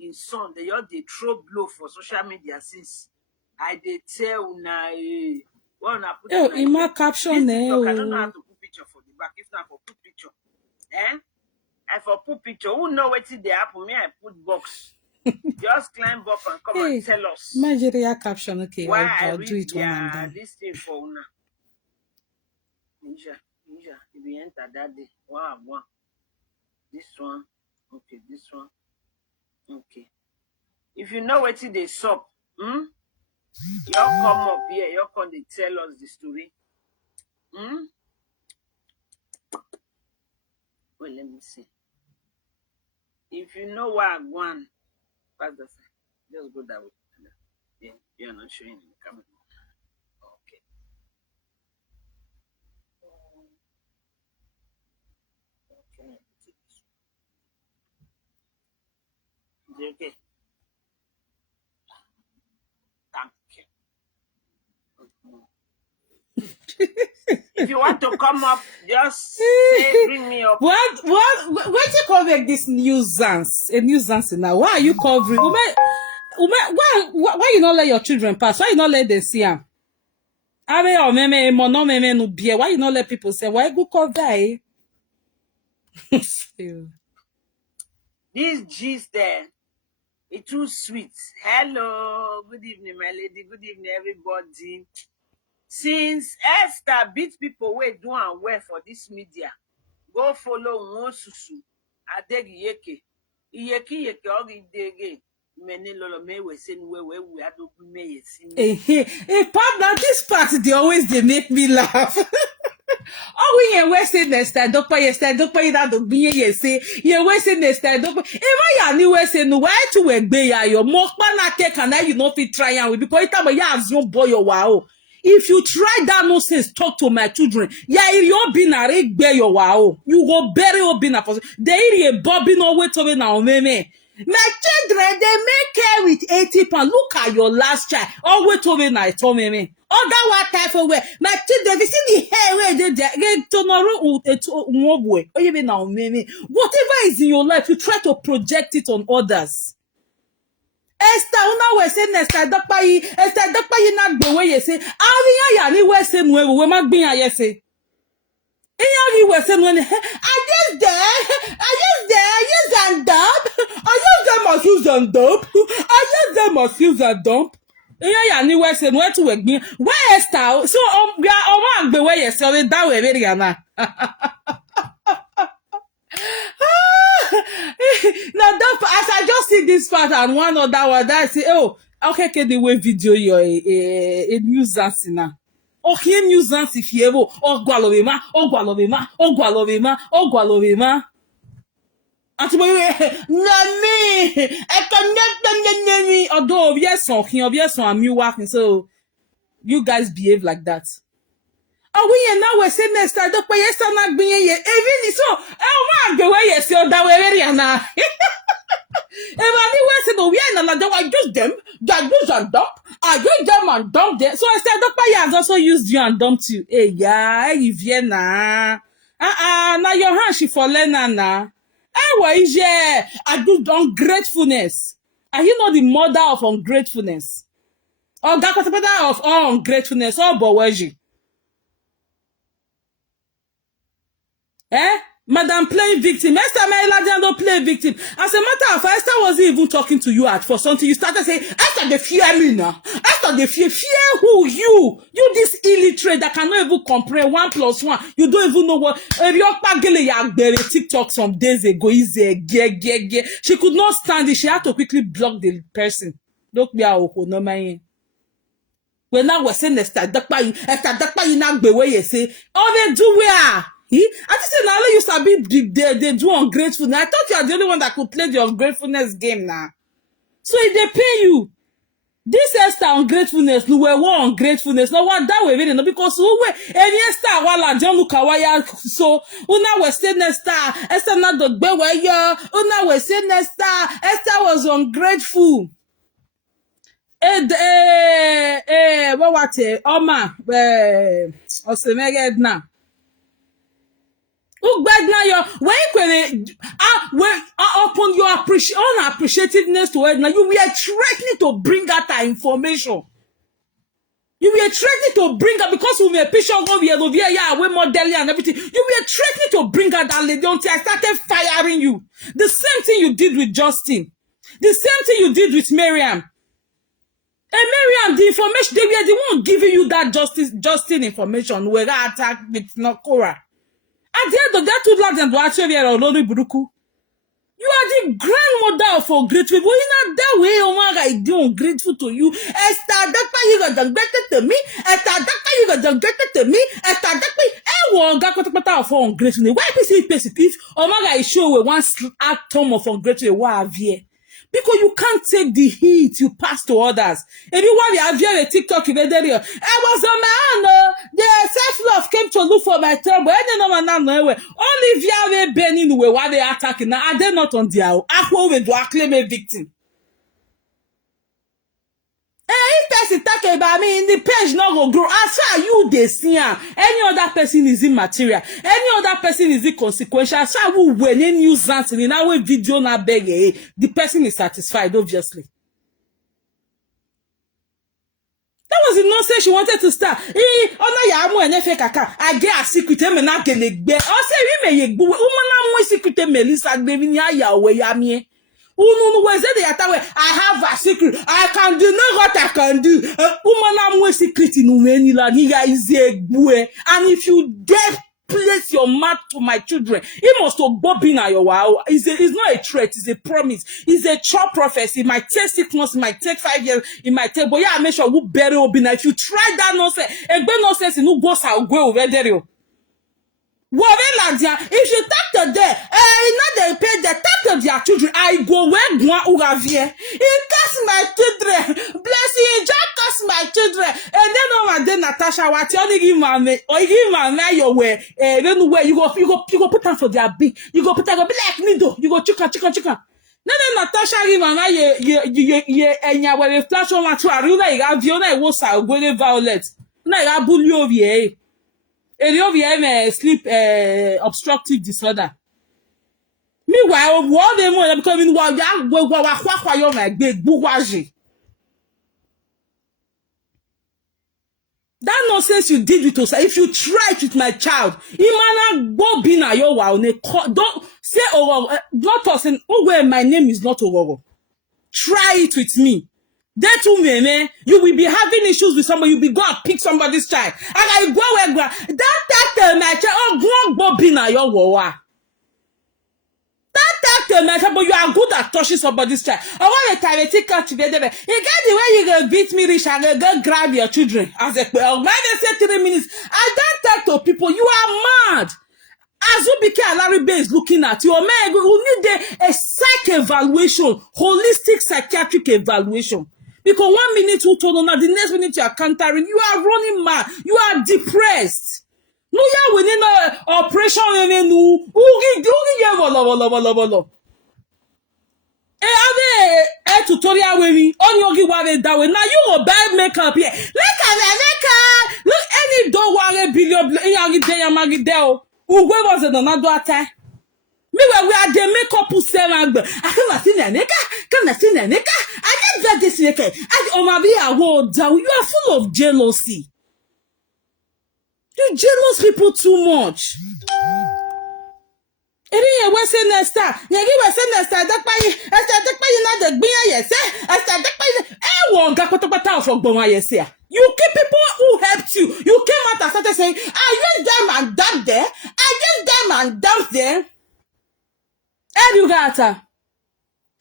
in son, they all they throw blow for social media since I they tell na one I put Oh, in my caption I don't know how to put picture for the back. If not for put picture, I for put picture. Who know what they happen? Me, I put box. Just climb up and come and tell us. Nigeria caption, okay. Why I'll I do read it when I'm done. this thing for una. Ninja, if you enter that day, one. This one, okay, this one, okay. If you know what they sup, you come up here, you come they tell us the story. Well, let me see. If you know where I want, pass the side. Just go that way. Yeah, you're not showing in the camera. Okay. Okay. Is it okay? Thank you. If you want to come up, just say, bring me up. What you cover this nuisance? A nuisance now. Why are you covering? Why you not let your children pass? Why you not let them see them? Why you not let people say, why go cover? This gist there, it's too sweet. Hello, good evening, my lady. Good evening, everybody. Since Esther beat people wey do and well for this media, go follow Nwosusu Adegiyeke. Iyeki Ogidege. Many Lolo may we send where we had to be Pop, this part they make me laugh. Oh, we ain't say next time, don't pay that to be ye say, you say next time, don't pay. If I knew say no, why to work be your mock man take and I you not fit try and because it time ya as your boy or wow. If you try that nonsense, talk to my children. Yeah, if you're being a rig bear your wow, you go bury your being a person. They hear a Bobby no way to be now, me. My children, they make care with 80 pounds. Look at your last child. Oh, wait over night, told me. Oh, that what type of way. My children, they see the hair where they tomorrow way. Oh, even now, me. Whatever is in your life, you try to project it on others. Esther, una we say Esther Dokpayi na gbe we ye say. Awiyan ya ni we say nu we ma gbin aye say. Iyan we say nu I just and dump. I just them must use and dump. Iyan ya ni we say nu to we gbin. Where Esther? So we are gbe we ye say we that we very na. Now that as I just see this part and one other one, that say, oh, okay, the way video your a nuisance now. Okay, nuisance if you ever Gualovima. Nami, I cannot me. Although yes, I'm you working, so you guys behave like that. Oh, we now we're saying next time, don't pay yes, not being here. Even so, oh, man, the way you say that way, now. If I say, no, we are not, I use them, that use and dump. I use them and dump them. So I said, Dr. has also used you and dumped you. Hey, yeah, if you na. Now your hand, she for Lena na. Why is yeah? I do ungratefulness. Are you not the mother of ungratefulness? Or that of all ungratefulness, all boweji. Madam playing victim. Esther Mailadian don't play victim. As a matter of fact, Esther wasn't even talking to you at for something. You started saying, Esther, they fear me now. Esther, they fear who? You this illiterate that cannot even comprehend 1 + 1. You don't even know what. TikTok some days ago. She could not stand it. She had to quickly block the person. Look me out, no man. When now we're saying Esther Dakpa, you now be where you say, oh, they do where? I just said, now you sabi they do ungratefulness. I thought you are the only one that could play the ungratefulness game now. So if they pay you, this Esther ungratefulness, no we want ungratefulness, no what that way really no because who we any Esther wala John Lukawaya so una we say Esther not the gbe where you una we say Esther was ungrateful. What Oma Osemege now. Ugbadna your when upon your unappreciativeness to Edna, you were threatening to bring out that information. You were threatening to bring her because we were patient over here, yeah, way more deadly and everything. You were threatening to bring her that lady until I started firing you. The same thing you did with Justin. The same thing you did with Miriam. And Miriam, the information, they were the one giving you that Justin information. Where I attacked with Nokora. At the end of that, two lads and actually are Lolo Buruku. You are the grandmother of ungrateful. But in that way, Omar, I do ungrateful to you. Esther, that's why you got ungrateful to me. Esther, that's why you got ungrateful to me. Esther, that's why everyone got of ungrateful. Why is it if Omar, I show we one atom of ungrateful, what have you? Because you can't take the heat you pass to others. If you want to have a TikTok, I was a man. The self-love came to look for my trouble. Only via Benin where why they attacking. Now, are they not on their Aqua will do claim a victim? If person talk about me, in the page not go grow. As far you they see any other person is immaterial. Any other person is inconsequential. As far who when any news answer in our video na beg, the person is satisfied, obviously. That was the nonsense she wanted to start. I get a secret and I can say we may go. Woman, secret Melissa Devinia Yahweh. I have a secret. I can do not what I can do. Woman, I'm more secret in many like is a boy. And if you dare place your mouth to my children, it must go in your wow. It's not a threat, it's a promise. It's a true prophecy. It might take 6 months, it might take 5 years, it might take, but yeah, I make sure we bury Obina. If you try that nonsense, a good nonsense, you go I'll go over there. If you talk to them, not they pay the talk to their children. I go where Uravie. It costs my children. Bless you, just cost my children. And then Natasha, what you only give my or give my your way. Then where you go put them for their big. You go put them like needle. You go chicken. Then Natasha give my and ya where flash on my to a real like Aviona was a going violet. Na ya bully over here. Sleep obstructive disorder. Meanwhile, what they want becoming my big bougaji. That nonsense you did with us. If you try it with my child, Imana go be na your wow. Don't say not us. Oh, where my name is not Orogo. Try it with me. That woman, you will be having issues with somebody. You'll be going to pick somebody's child. And I go where that my child, oh, Bobby na your wawa. That my child, but you are good at touching somebody's child. I want to take out together. You get the way you go beat me, Rich, and go grab your children. As a man, they say 3 minutes. I don't talk to people. You are mad. As you became Larry Bay is looking at you, man, you need a psych evaluation, holistic psychiatric evaluation. Because 1 minute you told on the next minute you are countering, you are running mad, you are depressed. No, yeah, we need an operation. Tutorial with me. On your give that way. Now you will buy makeup here. Look, any door worry billion. Who was it another time? Me where we are the makeup who say I can't see the nigga. I can't get this nigga. You are full of jealousy. You jealous people too much. Eri we say next time. Yegi we say next time. That you not the gbin yes. Won ga patapata for gbon yes. You keep people who helped you. You came out and started saying, I use them and dump there. And you got her.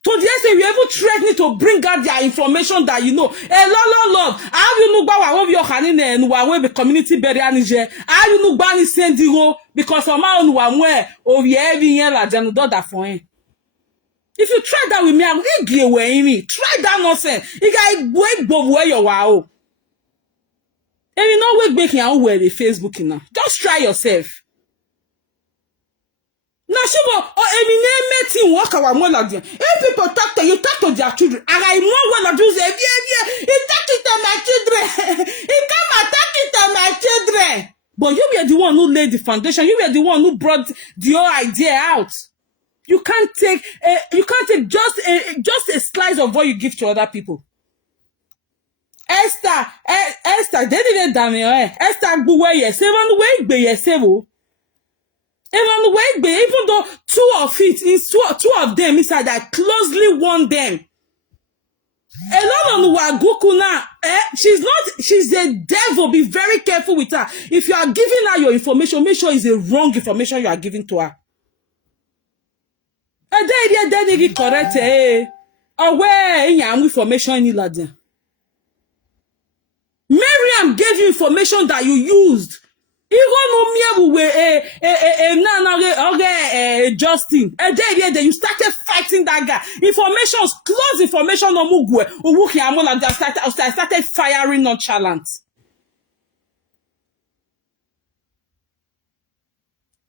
To the say you ever threatening to bring out their information that you know. Lolo, how you know about your hand and where the community burial Niger? How you know about send you because of my own one where or we every year like do that for him. If you try that with me, I'm gonna give away me. Try that nonsense. You guys wait both where you wow. And you know wait making out where the Facebook now. Just try yourself. Now, she will, meeting work our mother. If people talk to you, talk to their children. And I know when I do say, he talk it to my children. He come attack it to my children. But but you were the one who laid the foundation. You were the one who brought the whole idea out. You can't take just a slice of what you give to other people. Esther, they didn't damn you. Esther, buwe yes, even way be yes, even way be, even though two of them inside that closely want them. Lolo Wagukuna, she's a devil. Be very careful with her. If you are giving her your information, make sure it's the wrong information you are giving to her. And then you correct where in information in Laden. Miriam gave you information that you used. Even Justin. And then you started fighting that guy. Information, close information on Mugwe. I started firing nonchalant.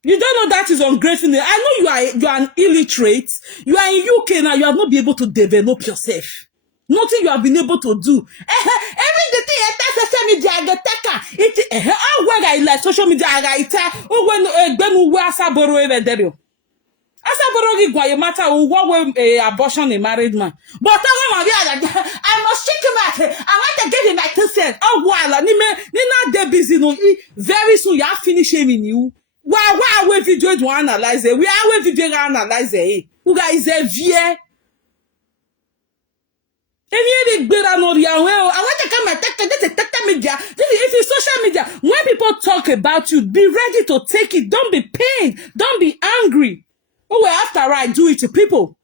You don't know that is ungratefulness. I know you are an illiterate. You are in UK now. You have not been able to develop yourself. Nothing you have been able to do. Every day social media I get take where I like social media I when we asaboro even there. Asaboro gi gwa matter what abortion a married man. But I must check him out. I want to give him my 2 cents. Oh wow, ni not dey busy no. Very soon you have finished shaming you. Why we video to analyze it? We are video to analyze it. Who guys a vie? I want to come and take media. If it's social media, when people talk about you, be ready to take it. Don't be pained. Don't be angry. Oh, well, after I do it to people.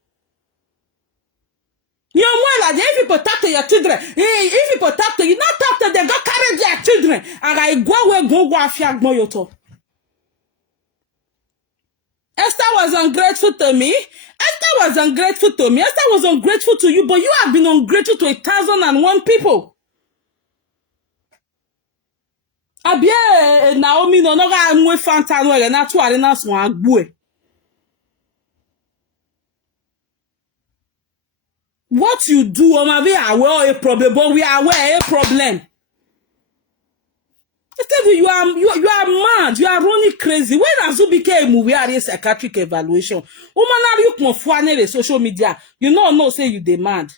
You're more like if people talk to your children. If people talk to you, not talk to them, don't carry their children. And I go afia moyoto. Esther was ungrateful to me. Esther was ungrateful to me. Esther was ungrateful to you, but you have been ungrateful to 1,001 people. Abie Naomi no ga nwe fanta no e na to are na so agbo. What you do on be aware a problem, but we are aware a problem. You are mad. You are running crazy. When Azu became a movie, a psychiatric evaluation. Woman, are you confounded the social media? You know, say you demand.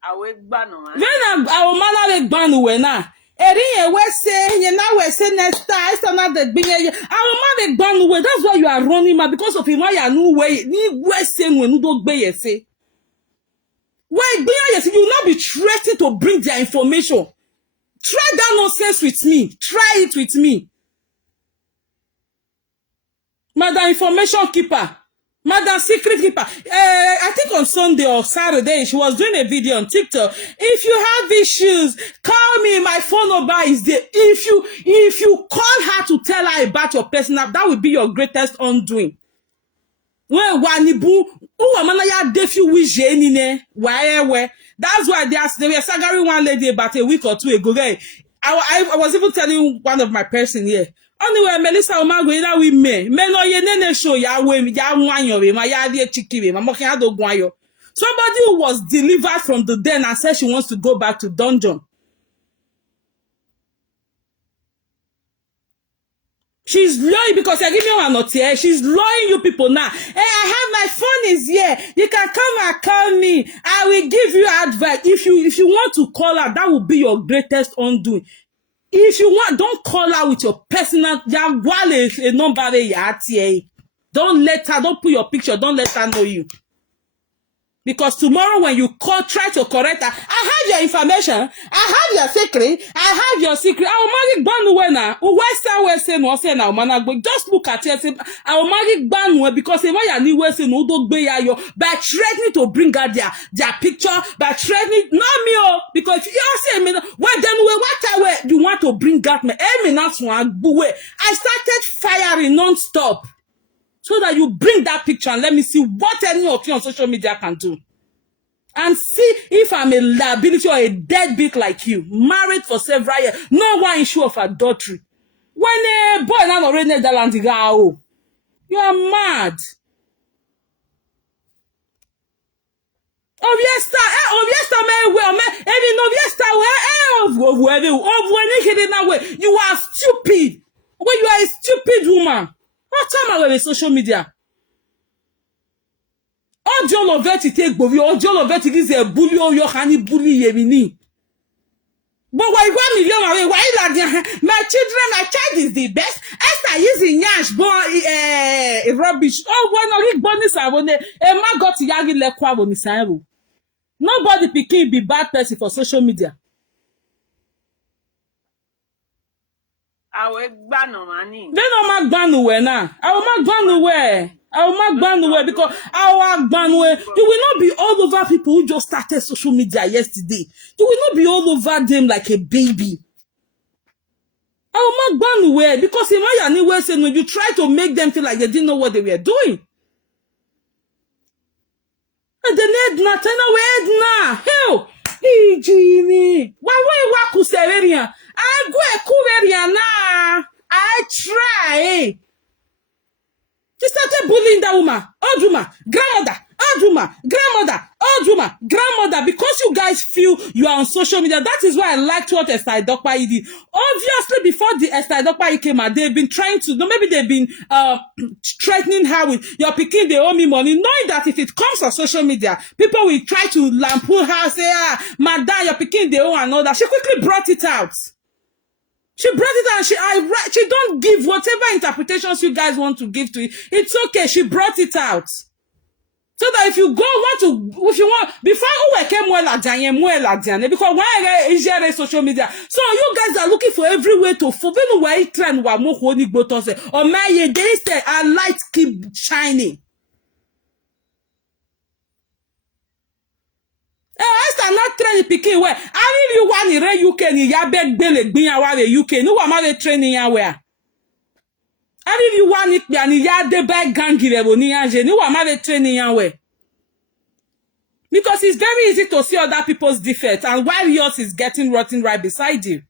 I will ban on. When our man will ban when now. Erin we say you now we say next time. It's not the big. Our man will ban when. That's why you are running mad because of him. Why you no way? Ni we say when you don't be say. Why be yes? You will not be threatened to bring their information. Try that nonsense with me. Try it with me. Madam Information Keeper. Madam Secret Keeper. I think on Sunday or Saturday, she was doing a video on TikTok. If you have issues, call me. My phone number is there. If you call her to tell her about your personal, that will be your greatest undoing. When wanibu, ya defi wije nine, where. That's why they were saggering one lady about a week or 2 ago. I was even telling one of my person here. Anyway, Melissa Omago, na we me no ye nene show ya we ya wanyo we ma ya die chiki we ma mo kan do gwayo. Somebody who was delivered from the den and said she wants to go back to dungeon. She's lying because I give you one not here. She's lying you people now. Hey, I have my phone is here. You can come and call me. I will give you advice. If you want to call her, that will be your greatest undoing. If you want, don't call her with your personal a number. Don't let her, don't put your picture, don't let her know you. Because tomorrow when you call, try to correct her. I have your information. I have your secret. I have your secret. I'll marry Western no say now man. Just look at it. I'll marry Banwe because if I need Western no do be yo by threatening to bring out their picture, by threatening not me because you say me what then what you want to bring out me not one buwe. I started firing non-stop. So that you bring that picture and let me see what any of you on social media can do. And see if I'm a liability or a deadbeat like you. Married for several years. No one issue of adultery. When a boy now already Netherlands, you are mad. You are stupid. When you are a stupid woman. What time are we social media? All of it take bovi. All of it is a bully or your honey bully yemini. But why 1 million away? Why like my child is the best. Esther using yash rubbish. Oh, why not he bonus avone? A man got yagi lekwa bonisaru. Nobody picking be bad person for social media. Awe gba no mani. They don't make banuwe now. I will make banuwe. I will make banuwe because our banuwe. You will not be all over people who just started social media yesterday. You will not be all over them like a baby. I will make banuwe because in my anyway say no, you try to make them feel like they didn't know what they were doing. And then Edna, tell her Edna, hell, hey Genie, why waku severia? I go a kuveria na. I try. She started bullying that woman. Oduma, grandmother, because you guys feel you are on social media. That is why I liked what Esther Idokpa did. Obviously, before the Esther Idokpa came out, they've been trying to, maybe they've been threatening her with, your pikin, they owe me money, knowing that if it comes on social media, people will try to lampoon her, say, madam, your pikin, they owe and all that. She quickly brought it out. She brought it and she don't give whatever interpretations you guys want to give to it. It's okay. She brought it out. So that if you before who came well because why is there social media? So you guys are looking for every way to forbid why trend wa mo ho ni gboto se. Or my they say our lights keep shining. Esther not train pikin where. I really want in UK ni ya beg bele gbin awa the UK. No wa ma be training ya where. I really want it be ani ya de beg gangi le boni anje. No wa ma be training ya where. Because it's very easy to see other people's defects and while yours is getting rotten right beside you.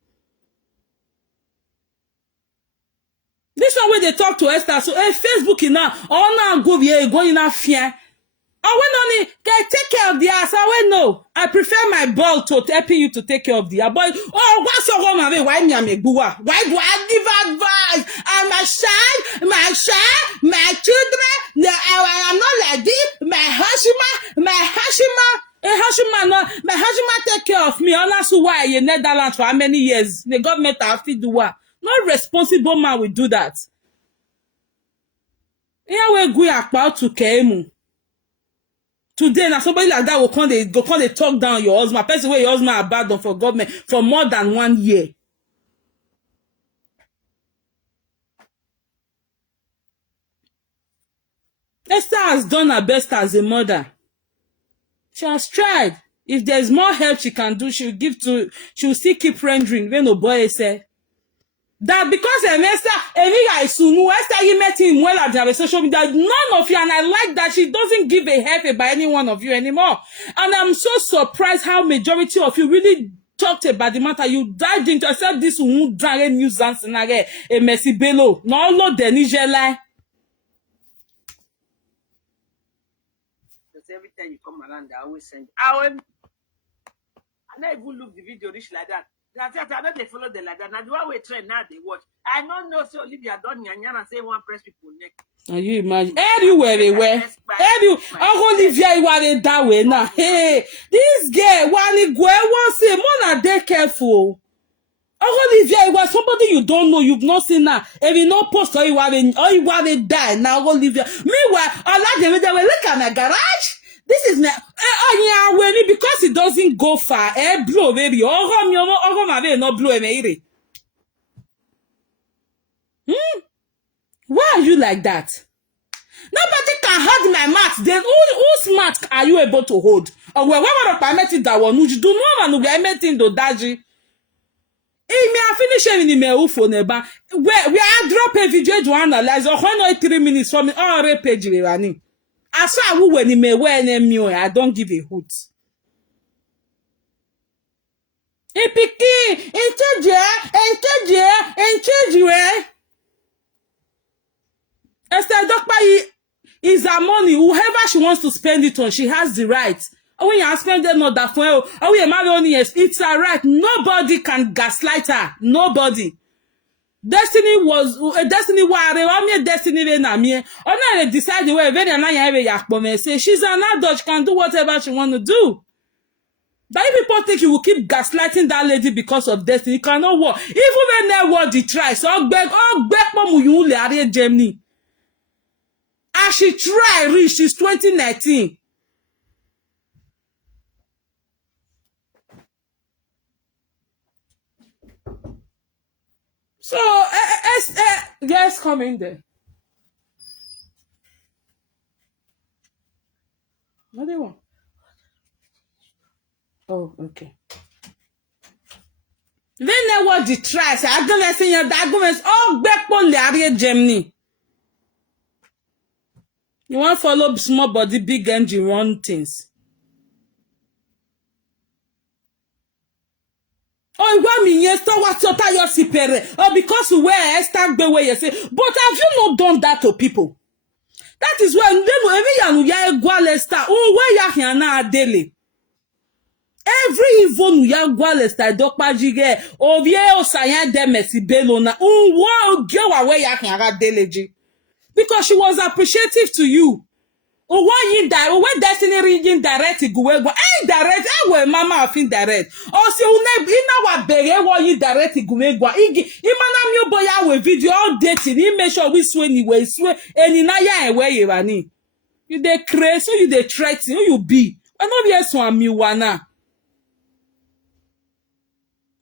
This one where they talk to Esther. So Facebook now, all now go here, go in a fear. I went on it, take care of the ass. I went no. I prefer my ball to helping you to take care of the ass. But what's your home? Why me am a bua? Why do I give advice? I'm a child, my children. I am not like this. My Hashima take care of me. Honestly, why in Netherlands for how many years? The government have to do what? No responsible man will do that. Here we go about to Kemu. Today, now somebody like that will come they talk down your husband. Person where your husband abandoned for government for more than 1 year. Esther has done her best as a mother. She has tried. If there's more help she can do, she will still keep rendering. When no boy say that because Esther, you met him well at the social media. None of you, and I like that she doesn't give a F about any one of you anymore. And I'm so surprised how majority of you really talked about the matter. You dived into yourself. This won't drag nuisance and a messy bellow. No, Lord, Denigela. Because every time you come around, I always send. I never even look the video reach like that. I know they follow the like that. Now the one we train now they watch. I don't know so Olivia done nyanya and say one press people neck. Can you imagine? Everywhere they were. Olivia was that way now. Hey, this girl when go wants say more they careful. Olivia was somebody you don't know, you've not seen now. If you not post or you want to die now, Olivia. Meanwhile, all that they will look at my garage. This is not because it doesn't go far. Blow baby. Not blow Why are you like that? Nobody can hold my mouth. Then whose mouth are you able to hold? Or wherever I met it that one, you do not want to get in the daji. Me I finish in the ufo neba. We are drop a video to analyze. Or 3 minutes from all page running. I saw who when he may wear me, I don't give a hoot. Esther Idokpa is her money. Whoever she wants to spend it on, she has the right. When you ask them not that for oh we marry only yes, it's all right. Nobody can gaslight her. Nobody. Destiny was destiny why me destiny na me. Ona decide the way very na ya say she's an adult, she can do whatever she want to do. But if people think you will keep gaslighting that lady because of destiny, you cannot work. Even when they work the try, so beg mom you le Germany. As she try reach, she's 2019. So yes, come in there. What do you want? Oh, okay. Then they work the try, say I don't say your arguments. Oh, back le Germany. You want to follow small body, big engine, run things. Oh, you want me yes, so what's your tire sipere? Oh, because you wear start the way you say. But have you not done that to people? That is why every year you go star. Oh, where you na daily. Every evil nu ya go star dokpa jige. Ovie osayan demesi belona. Oh, wow, girl, where you daily. Because she was appreciative to you. O why you die? O when destiny region direct go direct mama of indirect. O se une ina wa bere wo you direct go imana mi boya we video all dating. He make sure we swear anyway swear eni na ya enwe yirani. You dey crazy, so you dey threaten, who you be? I know yes one mi wana.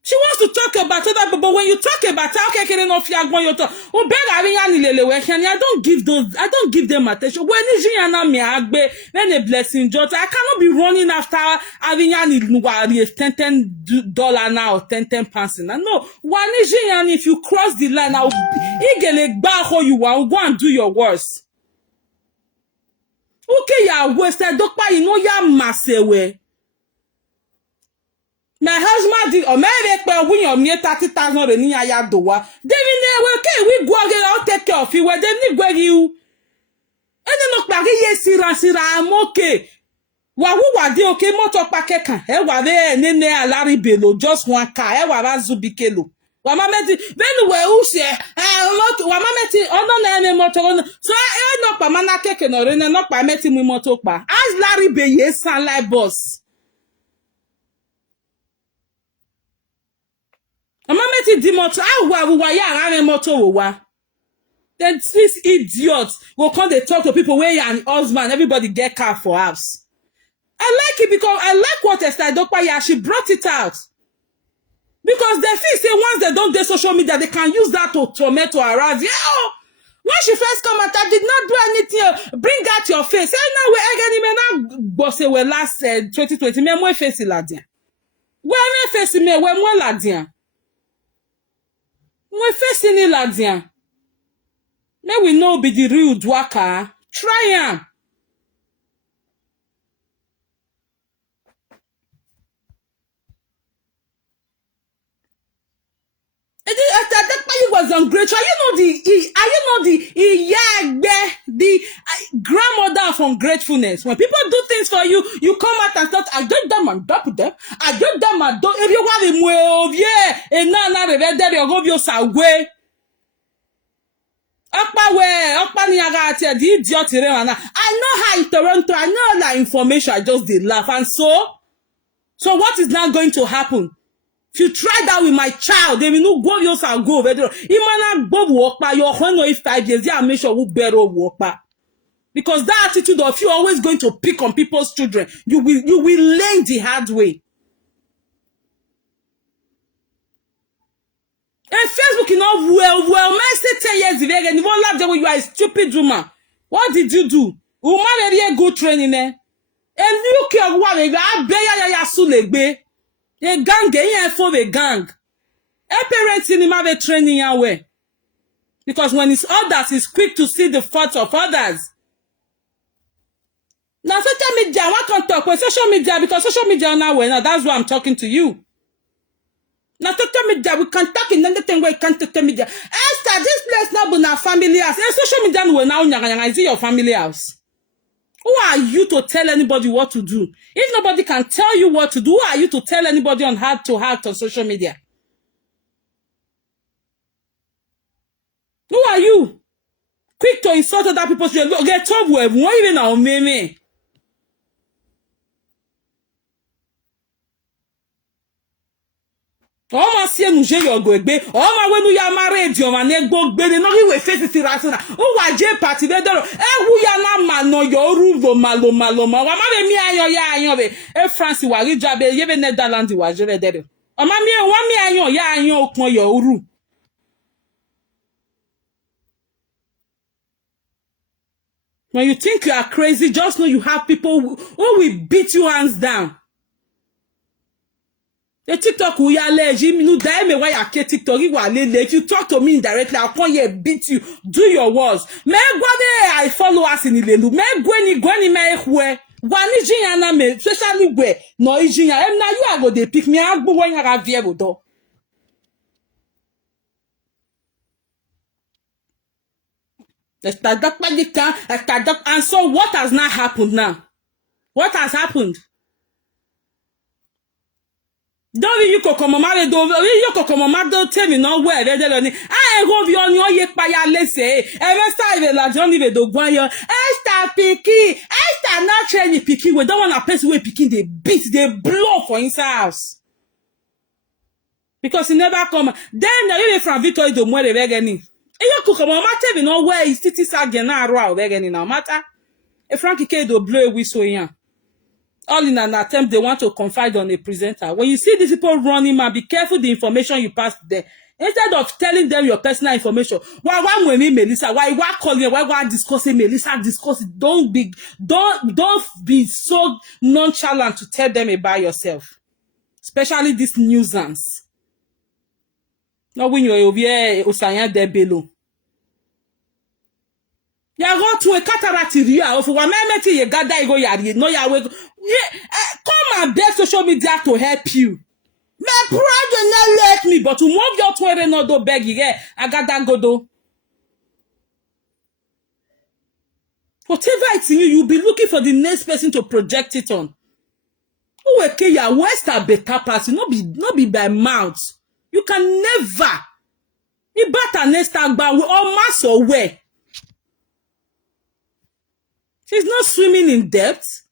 She wants to talk about other people, but when you talk about how can off your go you talk. Oh, I don't give them attention. When is me agbe, then a blessing jot. I cannot be running after Avignani $10 now or 10 pounds. No, one is if you cross the line, I'll you want go and do your worst. Okay, ya wasted dokpa you know ya masewe. My husband did or maybe win your mere 30,000 in ya doa. Then okay, we go again, I'll take care of you. Where they need you. And then look like yes, sira, I'm okay. Wa de okay, motor packet can. Wa there, nene a Larry Bello, just one car, wa zubikelo. Wa mameti, then we who say, wa mameti, no motor. So I not pa mana keke no rene, not pa meti mi motor pa. As Larry Bello, sound like boss. Amameti dimot then this idiot will come they talk to people where you're an husband, everybody get car for house. I like it because I like what Esther Dokpaya, she brought it out. Because they feel say once they don't do social media, they can use that to torment or arouse. Yeah, when she first come out, I did not do anything. Bring out your face. Say now we again me now boss we last 2020. Me mo face ladien. Where me face me we mo ladien. We facing it ladien. May we know be the real dwaka. Try am. That was ungrateful. Are you know the grandmother of ungratefulness? When people do things for you, you come out and start, I don't them and drop them. I don't them and don't. If you want to move, yeah, and now they you're going to be away. The idiot. I know how in Toronto, I know that information, I just did laugh. And so what is now going to happen? If you try that with my child, they will not go yourself go over there. Imana Bob walk by your 5 years, yeah, make sure we better walk by. Because that attitude of you always going to pick on people's children, you will learn the hard way. And Facebook is not well, man, say 10 years if you won't laugh when you are a stupid woman. What did you do? Woman had good training there. And you care what they got, ya sulegbe. A gang, for the gang. A parent in him have a training away. Because when it's others, it's quick to see the faults of others. Now, social media, I can't talk with social media because social media now, that's why I'm talking to you. Now, social media, we can talk in anything where you can't social media. Esther, this place now be our family house. And social media, we now, is it your family house? Who are you to tell anybody what to do? If nobody can tell you what to do, who are you to tell anybody on how to act on social media? Who are you? Quick to insult other people's get up with one even on me. Oma sie nu je yo gbegbe oma wenu ya marriage o ma ne gbogbere no we face ti rasuna o wa je party be doro ewu ya na ma no yo ruvo malo ma wa ma be mi ayo ya ayo be e France wa ri jabe ye be Netherlands wa je be dere o ma mi wa mi ayo ya ayo okun yo ru. When you think you are crazy, just know you have people who will beat you hands down. The TikTok will you die me why I can TikTok if you talk to me indirectly, I'll come here beat you. Do your words. Me I follow us in Ilelu. Me gweni me hwe. Gwani jinya na me, especially gwe. No jinya. Na you are go dey pick me out when you have viebo do. And so what has now happened now? What has happened? Don't you go come mama do you go come mama do tell me no where they ni I go bi oni oye pa ya lese e me style la John we do gwan yo Esther pikin Esther not train pikin we don't want a person we pikin they beat they blow for inside house because he never come then you from Victory do more be gani you go come mama tell me no where is titi sagen na aro a be gani now matter e Frankie K do blow we so yan. All in an attempt, they want to confide on a presenter. When you see these people running, man, be careful the information you pass to them. Instead of telling them your personal information, why when me Melissa, why calling, why discussing Melissa, discuss it. Don't be so nonchalant to tell them about yourself. Especially this nuisance. Not when you're over here, Osanya de Bello. Ya go to a cataract area of one minute you gather go yari no ya we come and beg social media to help you. My brother not let me but to move your Twitter no do beg you I got that go do. Whatever it's in you, you'll be looking for the next person to project it on. Who okay ya West a better person, not be by mouth. You can never. You better next time we all mass or where. She's not swimming in depth.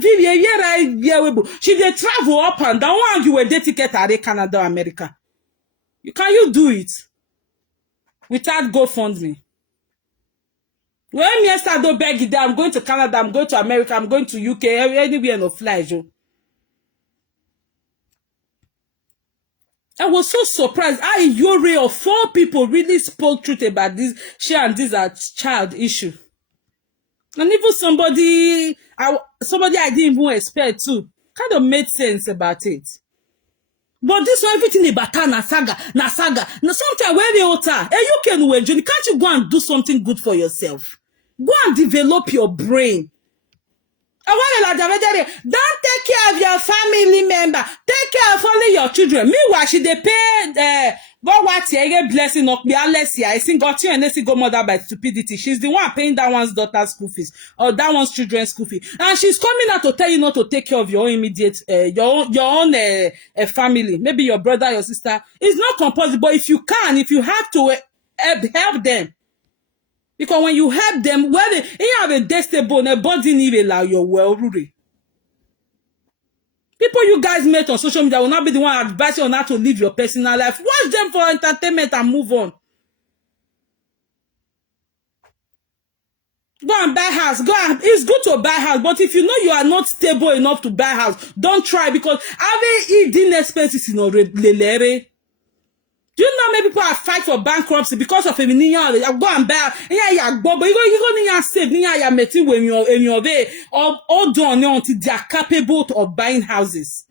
She dey travel up and down. One you were dating at Canada, America. Can you do it without GoFundMe? When me start to beg it, I'm going to Canada, I'm going to America, I'm going to UK, anywhere no fly, Joe. I was so surprised. Yuri of 4 people really spoke truth about this. She and this are child issue. And even somebody I didn't even expect to kind of made sense about it. But this one, everything about na saga. Now sometimes when you you can wait, Johnny, can't you go and do something good for yourself? Go and develop your brain. Don't take care of your family member. Take care of only your children. Meanwhile, she they pay but what you blessing not be unless I think got you and let's go mother by stupidity. She's the one paying that one's daughter's school fees or that one's children's school fees. And she's coming out to tell you not to take care of your own immediate your own family. Maybe your brother, your sister. It's not compulsory, but if you have to help them. Because when you help them, when you have a destable, a body need allow your well ruri. People you guys met on social media will not be the one advising on how to live your personal life. Watch them for entertainment and move on. Go and buy house. It's good to buy house, but if you know you are not stable enough to buy house, don't try because having eating expenses in lelere. Do you know many people are fight for bankruptcy because of a minion? Go and buy. Yeah, but you go need to save. Yeah, meeting when you're there or done until they are capable of buying houses.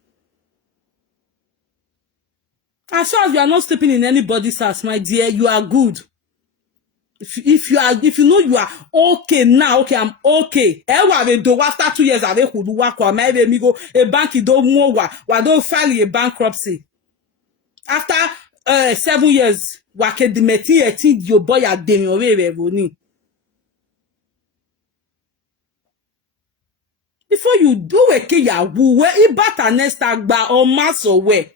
As far as you are not sleeping in anybody's house, my dear, you are good. If you know you are okay now, okay, I'm okay. After 2 years, I will work or maybe me go a bank don't move. Why don't file a bankruptcy? After 7 years, wake the meti your boy at demi. before you do a ke ya wu we ibata next agba or maso we.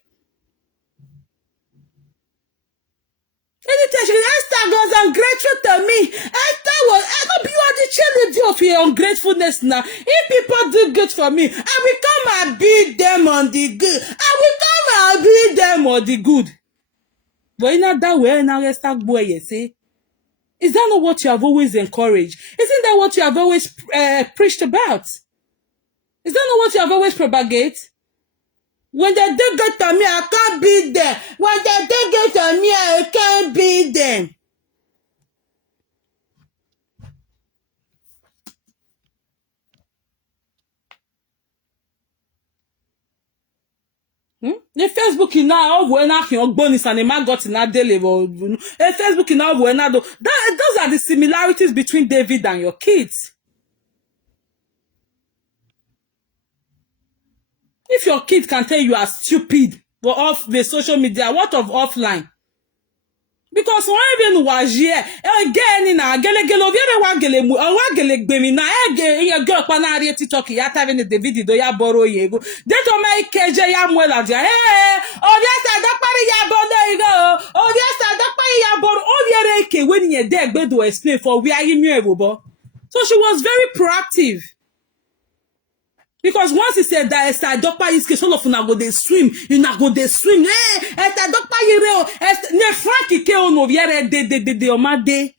Anything Esther was ungrateful to me. Esther was, I go be what the children of your ungratefulness now. If people do good for me, I will come and beat them on the good. I will come and beat them on the good. But in that way, now Esther boy, you see, is that not what you have always encouraged? Isn't that what you have always preached about? Is that not what you have always propagated? When they do good to me, I can't beat them. When they do good to me, I can't beat them. The Facebook now of when I can bonus and a man got in that daily or Facebook now when I do that those are the similarities between David and your kids. If your kid can tell you are stupid but off the social media, what of offline? Because when even was here, again in a gele gbemi na girl panari TikTok ya having the video ya borrow yego. They don't make keje ya mwela dia. Yes I don't party ya borrow yego. Yes I don't party ya borrow. Ke when you there gbe do explain for where you bo. So she was very proactive. Because once he said that Esther Adokpa is case all of una go dey swim, you na go dey swim. Esther Adokpa yire ne Frank ke ono viere de omade.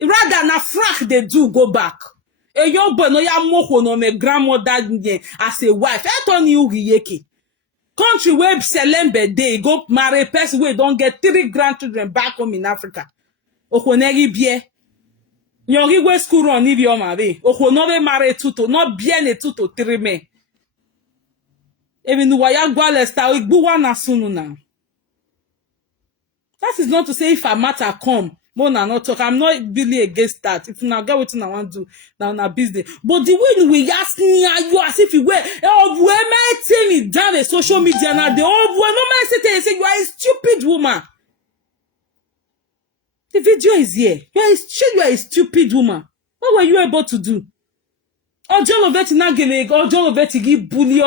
Rather na Frank they do go back. E young boy no ya moko no me grandmother as a wife. I turn you yeke. Country where Selembe dey go marry person wey don get 3 grandchildren back home in Africa. Okonegi bie. Yori we school run if your marry. Okonove marry tuto, not bien et tuto 3 men. Even waya gwalesta igbuwa na sunu now. That is not to say if a matter come, more na not talk. I'm not really against that. If you now get what I want to do, now na business. But the way we ask me you as if you were, oh, where my tell me down the social media now, the oh, no man say you are a stupid woman. The video is here. You are a stupid woman. What were you able to do? Ojo lo veti na gele, ojo lo veti gi bully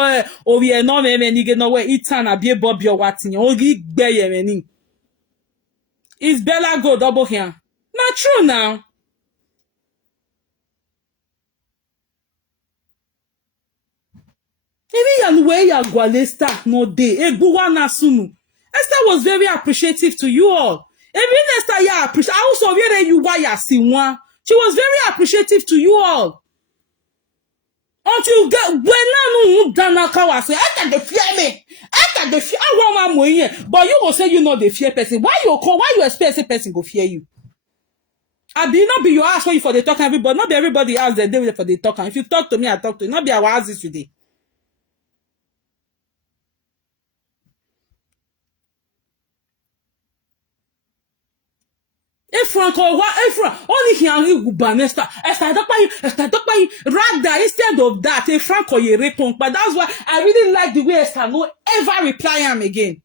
o ye no me ni ge no we itan abi bob your watin o gi gbe ye me ni. Is Bella go double here? Not true now. Even yan way ya gwalesta no day. Egbuwa na sunu. Esther was very appreciative to you all. Even Esther ya appreciate. I also hear you why ya si one. She was very appreciative to you all. Until get when I dana kawa say, I can the fear me. I can the fear one more. But you will say you know the fear person. Why you expect a person go fear you? I be not be your ask for you for the talk everybody. Not be everybody else the day for the talk. If you talk to me, I talk to you. Not be our ask this today. Only here Esther rather instead of that, Franco ye repon. But that's why I really like the way Esther no ever reply him again.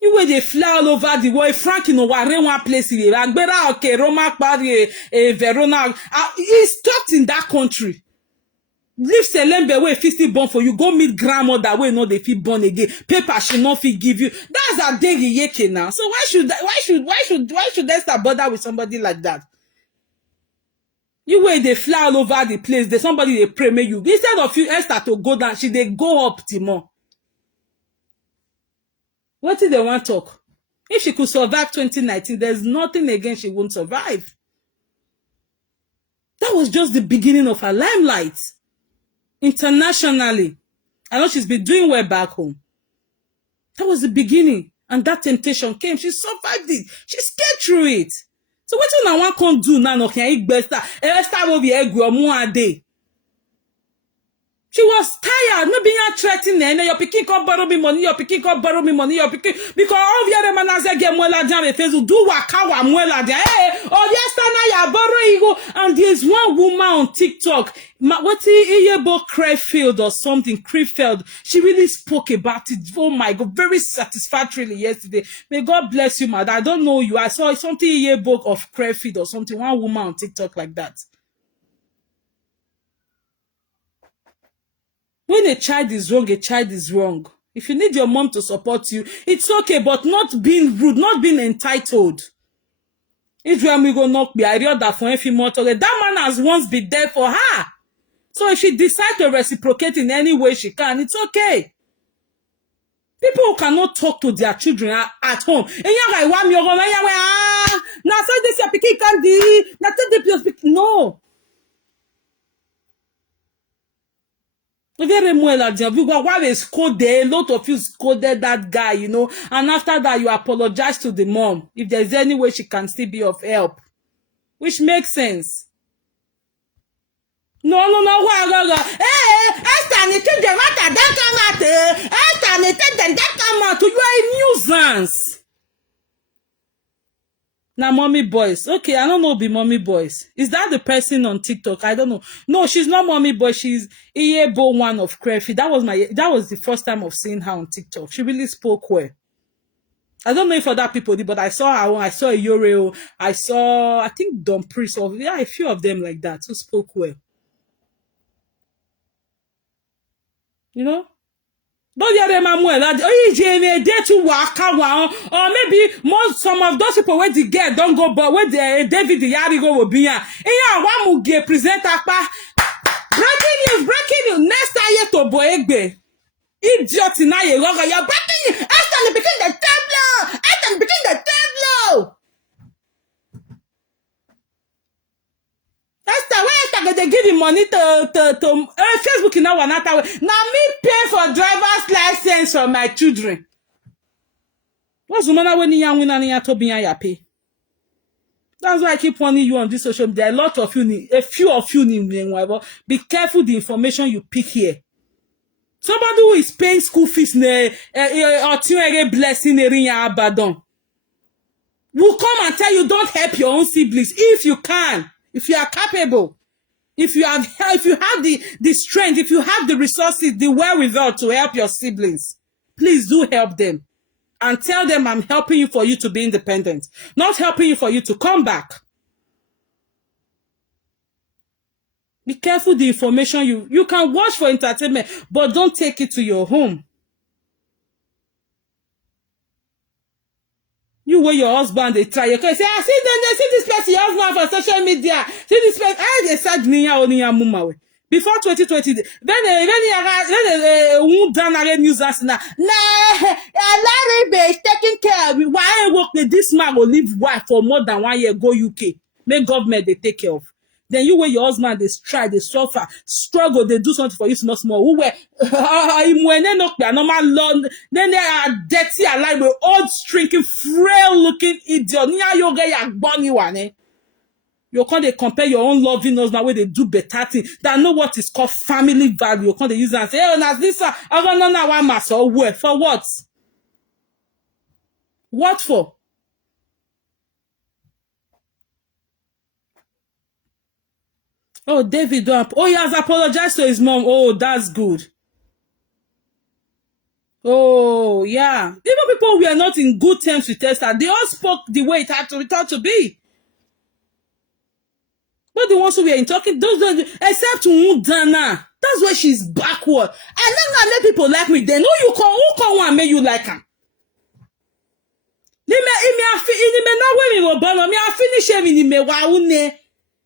You way they fly all over the world. Frank in one place here. Agbera okay, Roma Paris, Verona. He's stuck in that country. Leave Selembe way 50 born for you. Go meet grandmother way no they feel born again. Paper she not fit give you. That's a day yeke now. So why should Esther bother with somebody like that? You way they fly all over the place. There's somebody they pray may you. Instead of you Esther to go down, she they go up Timor. What did they want to talk? If she could survive 2019, there's nothing again she won't survive. That was just the beginning of her limelight. Internationally. I know she's been doing well back home. That was the beginning. And that temptation came. She survived it. She skated through it. So what you now can't do now? Esther will be a day. She was tired, not being threatening. Your picking can't borrow me money, your picking can't borrow me money, your picking because all the other man get mwela down the face do wakawa mwela down. Hey, oh yes, now you borrow ego. And there's one woman on TikTok, what's it, Crayfield or something, Crayfield. She really spoke about it. Oh my God, very satisfactorily yesterday. May God bless you, mother. I don't know you. I saw something yearbook of Crayfield or something. One woman on TikTok like that. When a child is wrong, a child is wrong. If you need your mom to support you, it's okay, but not being rude, not being entitled. If we go knock me, I read that for every motor. That man has once been there for her. So if she decides to reciprocate in any way she can, it's okay. People who cannot talk to their children at home. No. Very well, why they scolded, a lot of you scolded that guy, you know, and after that you apologize to the mom if there's any way she can still be of help, which makes sense. No, you are a nuisance. Now, mommy boys. Okay, I don't know be mommy boys. Is that the person on TikTok? I don't know. No, she's not mommy boy. She's Iyebo one of Crefi. That was the first time of seeing her on TikTok. She really spoke well. I don't know if other people did, but I saw her. I saw Yoreo. I saw, I think Don Priest, or yeah, a few of them like that who spoke well. You know? Don't hear them that or maybe some of those people where the girl don't go, but where the David the Yari go will be here. One will get present breaking news. Next time to Boegbe. Idiot in a you're breaking news. After begin the tableau. After begin the tableau. Why they give him money to Facebook in our another way. Now me pay for driver's license for my children. What's the matter when you win to be pay? That's why I keep warning you on this social media. A lot of you a few of you need be careful the information you pick here. Somebody who is paying school fees or blessing Abaddon will come and tell you don't help your own siblings if you can, if you are capable. If you have the strength, if you have the resources, the wherewithal to help your siblings, please do help them. And tell them I'm helping you for you to be independent. Not helping you for you to come back. Be careful the information you can watch for entertainment, but don't take it to your home. You where your husband they try. You can say, I see this person, your husband for social media. See this person. They said niya muma. Before 2020, then done news now. Larry is taking care of me. Why I work this man will live wife for more than 1 year go UK. Make government they take care of. Then you where your husband they try, they suffer, struggle, they do something for you small. Who were normal long, then they are dirty alive with old shrinking, frail looking idiot. You can't they compare your own loving husband where they do better things that know what is called family value. You can't they use and say, oh, now this I don't know one mass or where for what? What for? Oh, David, oh, he has apologized to his mom. Oh, that's good. Oh, yeah. Even people who are not in good terms with Esther, they all spoke the way it had to be. But the ones who were in talking, those except Dana. That's why she's backward. And then I let people like me. Then who call one make you like her?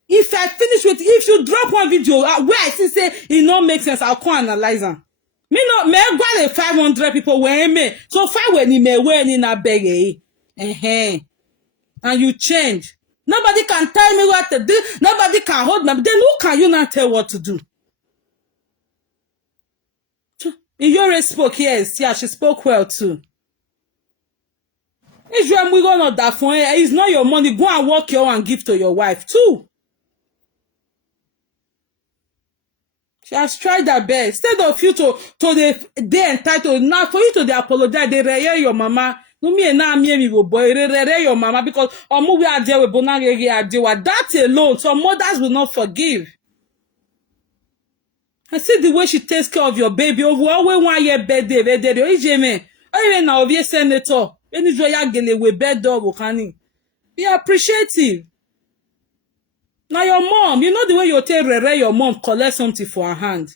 If I finish with, if you drop one video where I see say it not make sense, I'll call analyze them. Me got 500 people where me. So far when you may wear in a beg, and you change. Nobody can tell me what to do. Nobody can hold me. Then who can you not tell what to do? Iyore spoke, yes. Yeah, she spoke well too. If you are moving on that phone, it's not your money. Go and work your and give to your wife too. She has tried her best. Instead of you to they entitled, now for you to they apologize, they reye your mama. No me na me boy, reye your mama because we are there with that alone. Some mothers will not forgive. I see the way she takes care of your baby over always 1 year birthday. Even now, if senator, any joya gele we bed dog okani. Be appreciative. Now your mom, you know the way you tell Rere your mom collect something for her hand.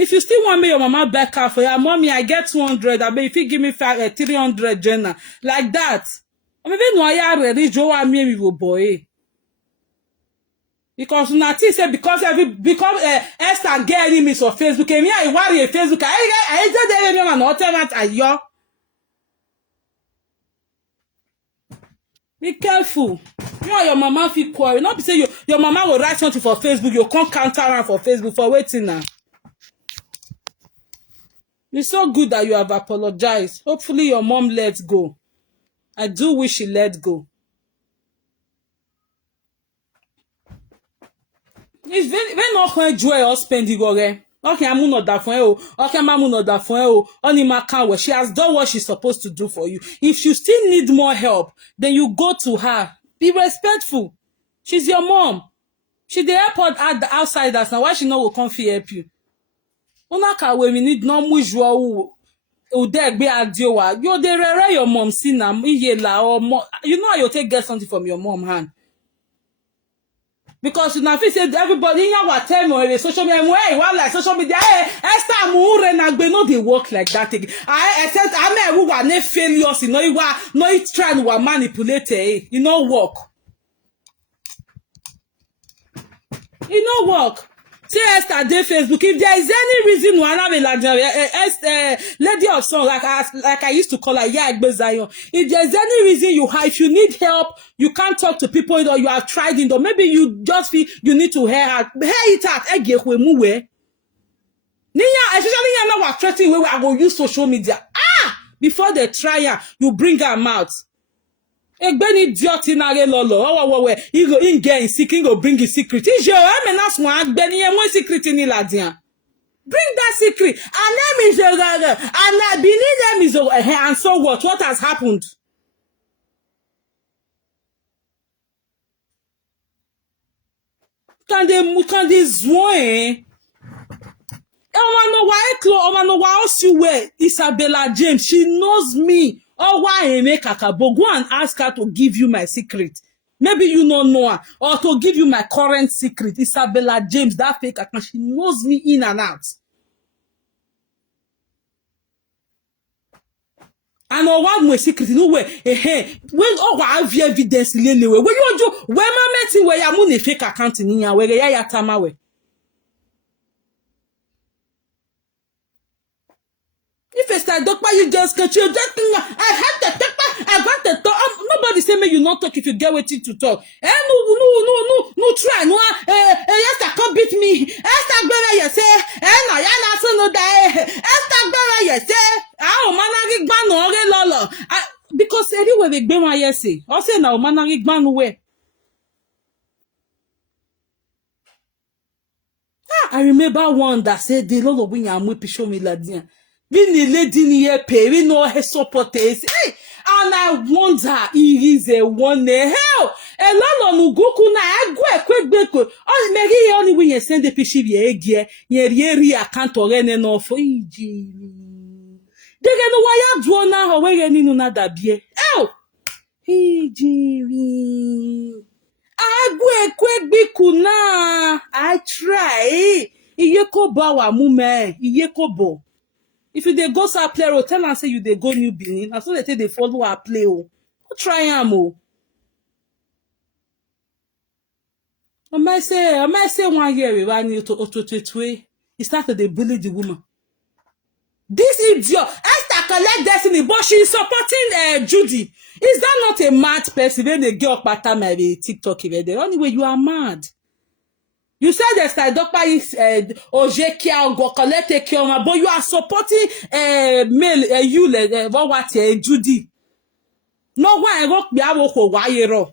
If you still want me, your mama back out for your mommy, I get 200. I mean, if you give me 300, Jenna, like that. I mean, no, I already Joe me with boy. Because Nati said because Esther get enemies on Facebook, and me I worry Facebook. I just did an alternate at you. Be careful. You and your mama feel quarrel. Not be say your mama will write something for Facebook, you can't counter her for Facebook for waiting now. It's so good that you have apologized. Hopefully your mom lets go. I do wish she let go. It's very not going joy or spending okay. Okay, I'm not that for you. Okay, I'm not that for you. Only my can she has done what she's supposed to do for you. If you still need more help, then you go to her. Be respectful. She's your mom. She the airport at the outsiders now. Why she not will come here help you? Unaka we need no mutual udegbe adiowa. You the rere your mom see na iyela or more. You know how you take get something from your mom hand. Because you know, if said everybody in our time or social media, like social media, Esther Mure na gbe no dey work like that again. I said I mean who are not failures, you know, you are not trying to manipulate it. You know work. You know work. See Esther dey Facebook. If there is any reason why I lady of song like I used to call her Zion. If there's any reason if you need help, you can't talk to people or you have tried it, or maybe you just feel you need to hear it out. Niya, especially now we're threatening where I go use social media. Before they try her, you bring her out. Egbeni idiot inare Lolo. He go in get his secret, go bring his secret. Is your menace one Egbeni and one secret in Iladian. Bring that secret. Her name is and I believe them is and so what? What has happened? Can they zwoe? I know why else you wear Isabella James. She knows me. Oh, why I make Kakabo? Go and ask her to give you my secret. Maybe you don't know her. Or to give you my current secret. Isabella James, that fake account. She knows me in and out. And I want my secret. No way. When I have evidence, when you do, when my meeting where you have a fake account in here, where you have tamawe. If it's like doctor, you just catch you just I had to talk. I got to talk. Nobody say me you not talk if you get waiting to talk. No try. No, Esther can't beat me. Esther better you say. No, ya na so no die. Esther better you say. Managi gban no Lolo. Because anyway we gbe ma you say. I say na managi gban no we. I remember one that said the Lolo when you am show me ladin. Being a lady near pay, we know her supporters. Hey, and I wonder it is a one hell. A lot of Nuguku na I go quick. Oh, maybe only when you send the picture ye ye account or any no for EG. They get no why you do now or where any no that be. Oh, EG. I go quick bikuna. I try. Iyeko bawa mume. Iyeko bo. If you dey go sa play o, tell am say you dey go New Benin. And so they say they follow her play o. Go try am o. I might say 1 year we ran you to he started to bully the woman. This idiot, Esther collect destiny, but she is supporting Judy. Is that not a mad person? When they get up at time TikTok even there. Anyway, you are mad. You said there's like doctor is Ojekia go collect a kioma, but you are supporting male you what Judy. No one rock be awoko wayero.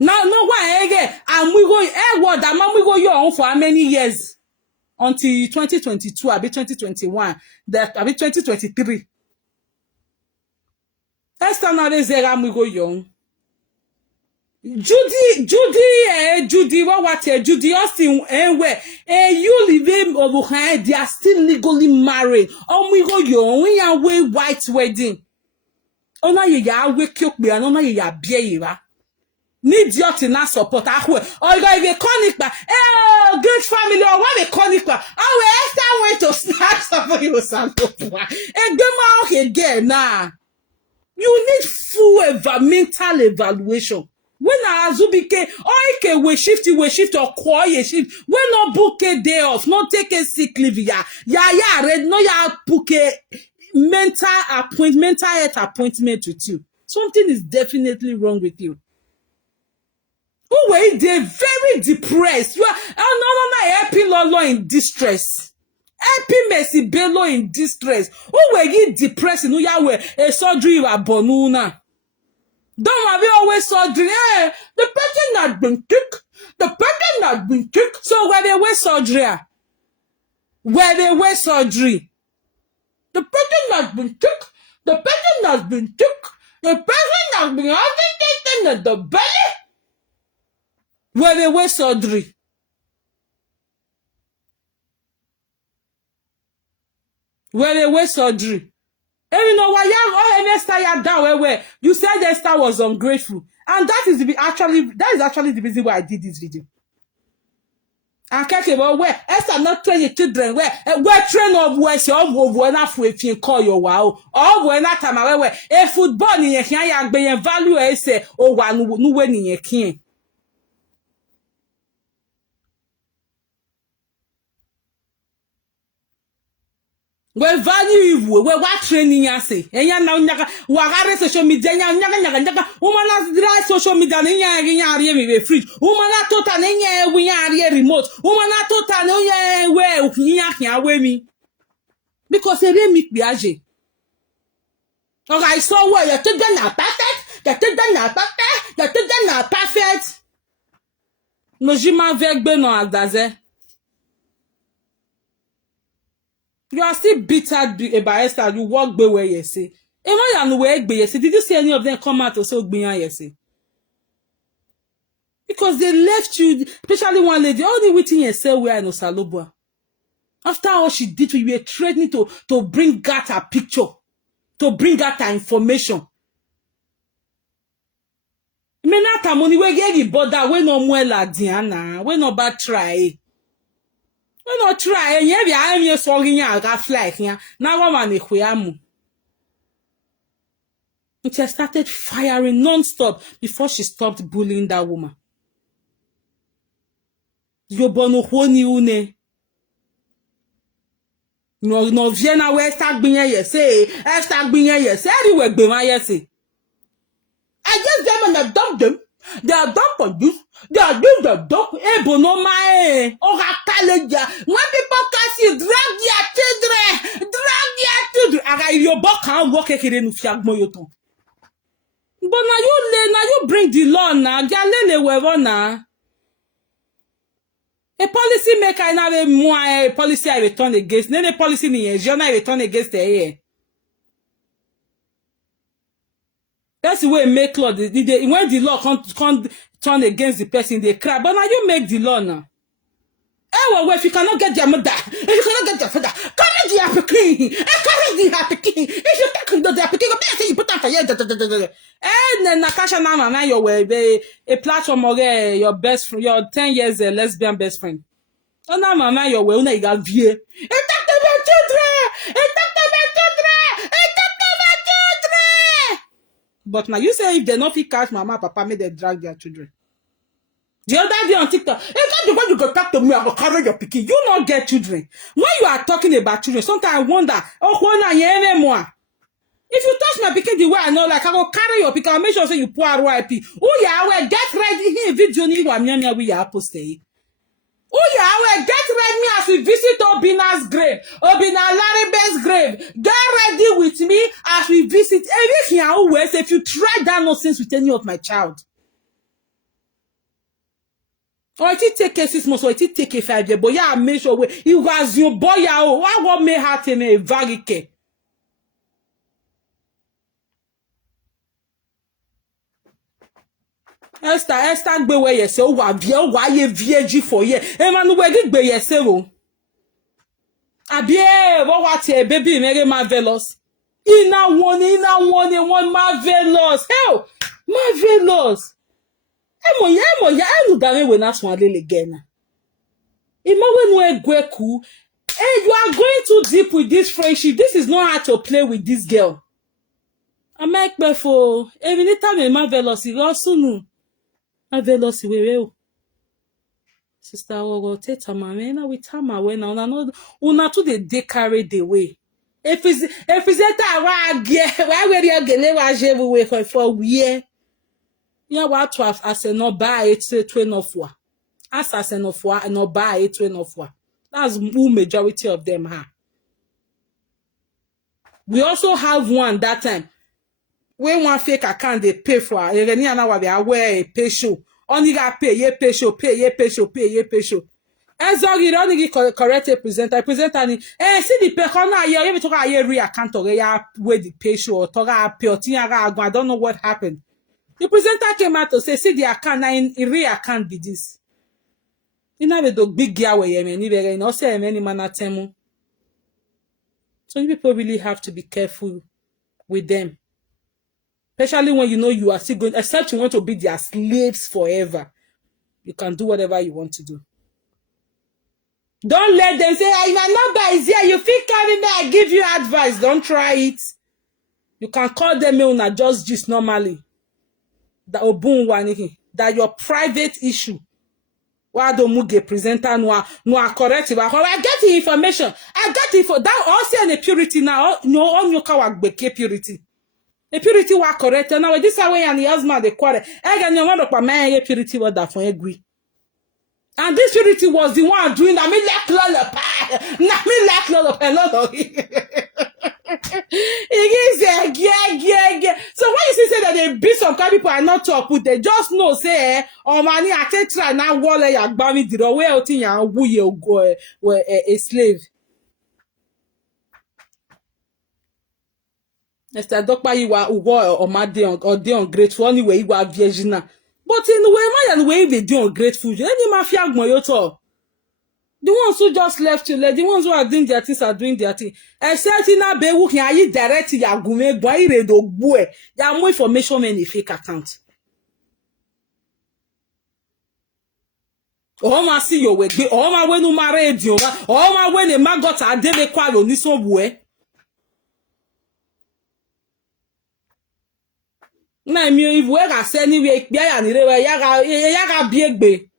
No one again. And we go word and we go your own for how many years? Until 2022, I be 2021, that I be 2023. Esther now is there and we go young. Judy, Judy Austin, where you live over they are still legally married. We go young, we are way white wedding. Ona ye ya wake up me and ona ye ya Need you to not support. Oh, if you call it back, great family. family or what they call it. Esther went to snatch somebody with Santopua. And them out again now. You need full mental evaluation. When Azubike, or we shift or quiet shift. When no book a day off, not take a sick leave. Yeah, red no ya book a mental health appointment with you. Something is definitely wrong with you. Who were they very depressed? You are no helping Lolo in distress. Helping Mercy Bello in distress. Who were you depressed? No, ya were a surgery wa bonuna. Don't have you always surgery? The person has been took. The person has been took. So where they were surgery? Where they were surgery? The person has been took. The person has been took. The person has been agitated at the belly. Where they were surgery? Where they were surgery? And you know why Esther down where you said Esther was ungrateful. And that is actually the reason why I did this video. I can't say, well, where Esther not train your children, where train of where she enough if you call your wow. Or when that time where a football in your can be value I say, oh one no when in your king. We value you, we what training ya say. And ya now nyaga wagare social media nyaga woman has dry social media nya me fridge. Woman na total nya we nya remote. Woman na total nya we nya we me. Because e re mi piage. Okay, so what you take them na perfect? You take them na perfect? You take them na perfect? No jima vegbe no adaze. You are still bitter about Esther. You walk by where you say. Did you see any of them come out or say you say? Because they left you, especially one lady, only waiting you say where in Osalobua. After all she did to you, were threatening to bring out her picture, to bring out her information. Menata money we get the border, we no more la Diana, we no bad try. We not try, and yeah, I'm here sorry, I got flag here. Now I'm on it has started firing non-stop before she stopped bullying that woman. Yo bono honi une. No Vienna where start being here, say, I start being here, say, anywhere be my say. I just them and I dump them. They are dump on you. They are doing the dump. Bono my or a college. When people can see, drag your children. I your book can't walk a kid in Fiag Moyoton. But now you bring the law now. Galene were now. A policy maker now a policy I return against. Then a policy in journal I return against the air. That's the way make law. When the law can't turn against the person, they cry. But now you make the law now. Well, if you cannot get your mother, if you cannot get your father, carry the happy king. Carry the happy king. If you take the happy king, you put on for you. And then Natasha now your way a platform or your best friend, your 10 years lesbian best friend. Oh now mama your way, you got vie. It talk to my children. It talk to my children. It talk to my children. But now you say if they not fit catch mama, papa, may they drag their children. The other day on TikTok, when you go talk to me, I will carry your pikin. You not get children. When you are talking about children, sometimes I wonder, if you touch my pikin the way I know, like I will carry your pikin, I'll make sure say you pour RIP. Oh yeah, well, get ready. Here video ni wa nyanya we are posted. Oh yeah, well, get ready as we visit Obina's grave, Obina Laribe's grave. Get ready with me as we visit everything. Always, if you try that nonsense with any of my child. Or it take a 6 months, or it take a 5 years, but yeah, make sure you was your boy, what may have to me varike. Esther gbe where you say, wa ye vieji for ye. Emmanuel we gbe ye say o. Abie, what baby mere marvelous. Ina one marvelous. Hell, marvelous. Emo ya enu dame we na swan lele again. Hey, you are going too deep with this friendship. This is not how to play with this girl. I make before every time a marvelous sunu. Marvelous we. Sister Ogo teta mama na we tama we na una to the carried away. If it's that why were you gele wa jevu we for we. Ya wa to as no buy it to no for. As no for no buy it to no for. That's who majority of them have. We also have one that time. When one fake account they pay for any and they aware a pay show. Only got pay ye pay show. As long you only get correct presenter and see the pay corner here you talk a re account or ya where the pay show or talk pay or I don't know what happened. The presenter came out to say see the account in re account be this. You know the big gear where you mean no say any man at temu. So you people really have to be careful with them. Especially when you know you are still going, except you want to be their slaves forever. You can do whatever you want to do. Don't let them say, my number is here, you feel carry me, I give you advice. Don't try it. You can call them on just normally. That your private issue. Why don't you get presenter no correct? I get the information. I got it for that also in purity now. No on your car purity. The purity was correct. Now this way and the husband they quarrel. And you want to man purity was that for agree. And this purity was the one doing that. Me like Lolo. Lolo. So when you say that they beat some kind of people are not talk with, they just know say, oh man, I can't try now. Wall ya gbami the way out in ya who you go a slave. Esther Dokpa you are or mad or they ungrateful anyway you are virginal. But in the way man way they do ungrateful. Any mafia moyoto. The ones who just left you, the ones who are doing their things are doing their thing. Except in a be who can you direct ya gume boy redo boy. Ya more information in a fake account. Oh my see your way. Oh my when you married you. Oh my when the man got a dele kwalo ni so boy. Na mi if we ga se ni we pe ya ni rewe ya ga bi egbe.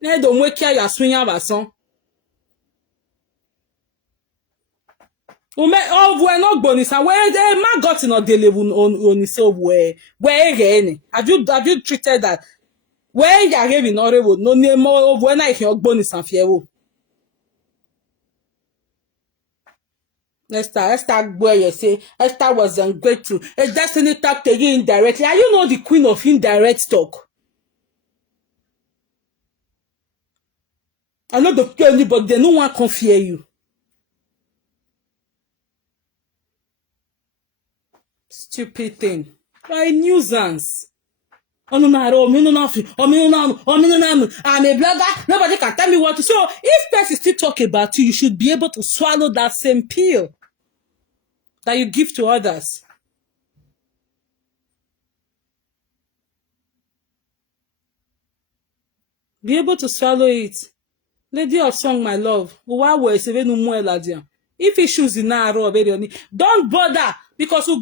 Na do mo kia ya sunya bason. We're not bonisa. Where the man got in a delivery on his own where again. Have you treated that? Where you are giving no name more of when I hear bonus and fear. Esther where you say Esther was ungrateful. A destiny talk to you indirectly. Are you know the queen of indirect talk? I know the anybody, they no one can fear you. Stupid thing. Why nuisance? I'm a blogger. Nobody can tell me what to. So if person still talk about you, you should be able to swallow that same pill that you give to others. Be able to swallow it. Lady of song, my love. If issues in narrow, don't bother because do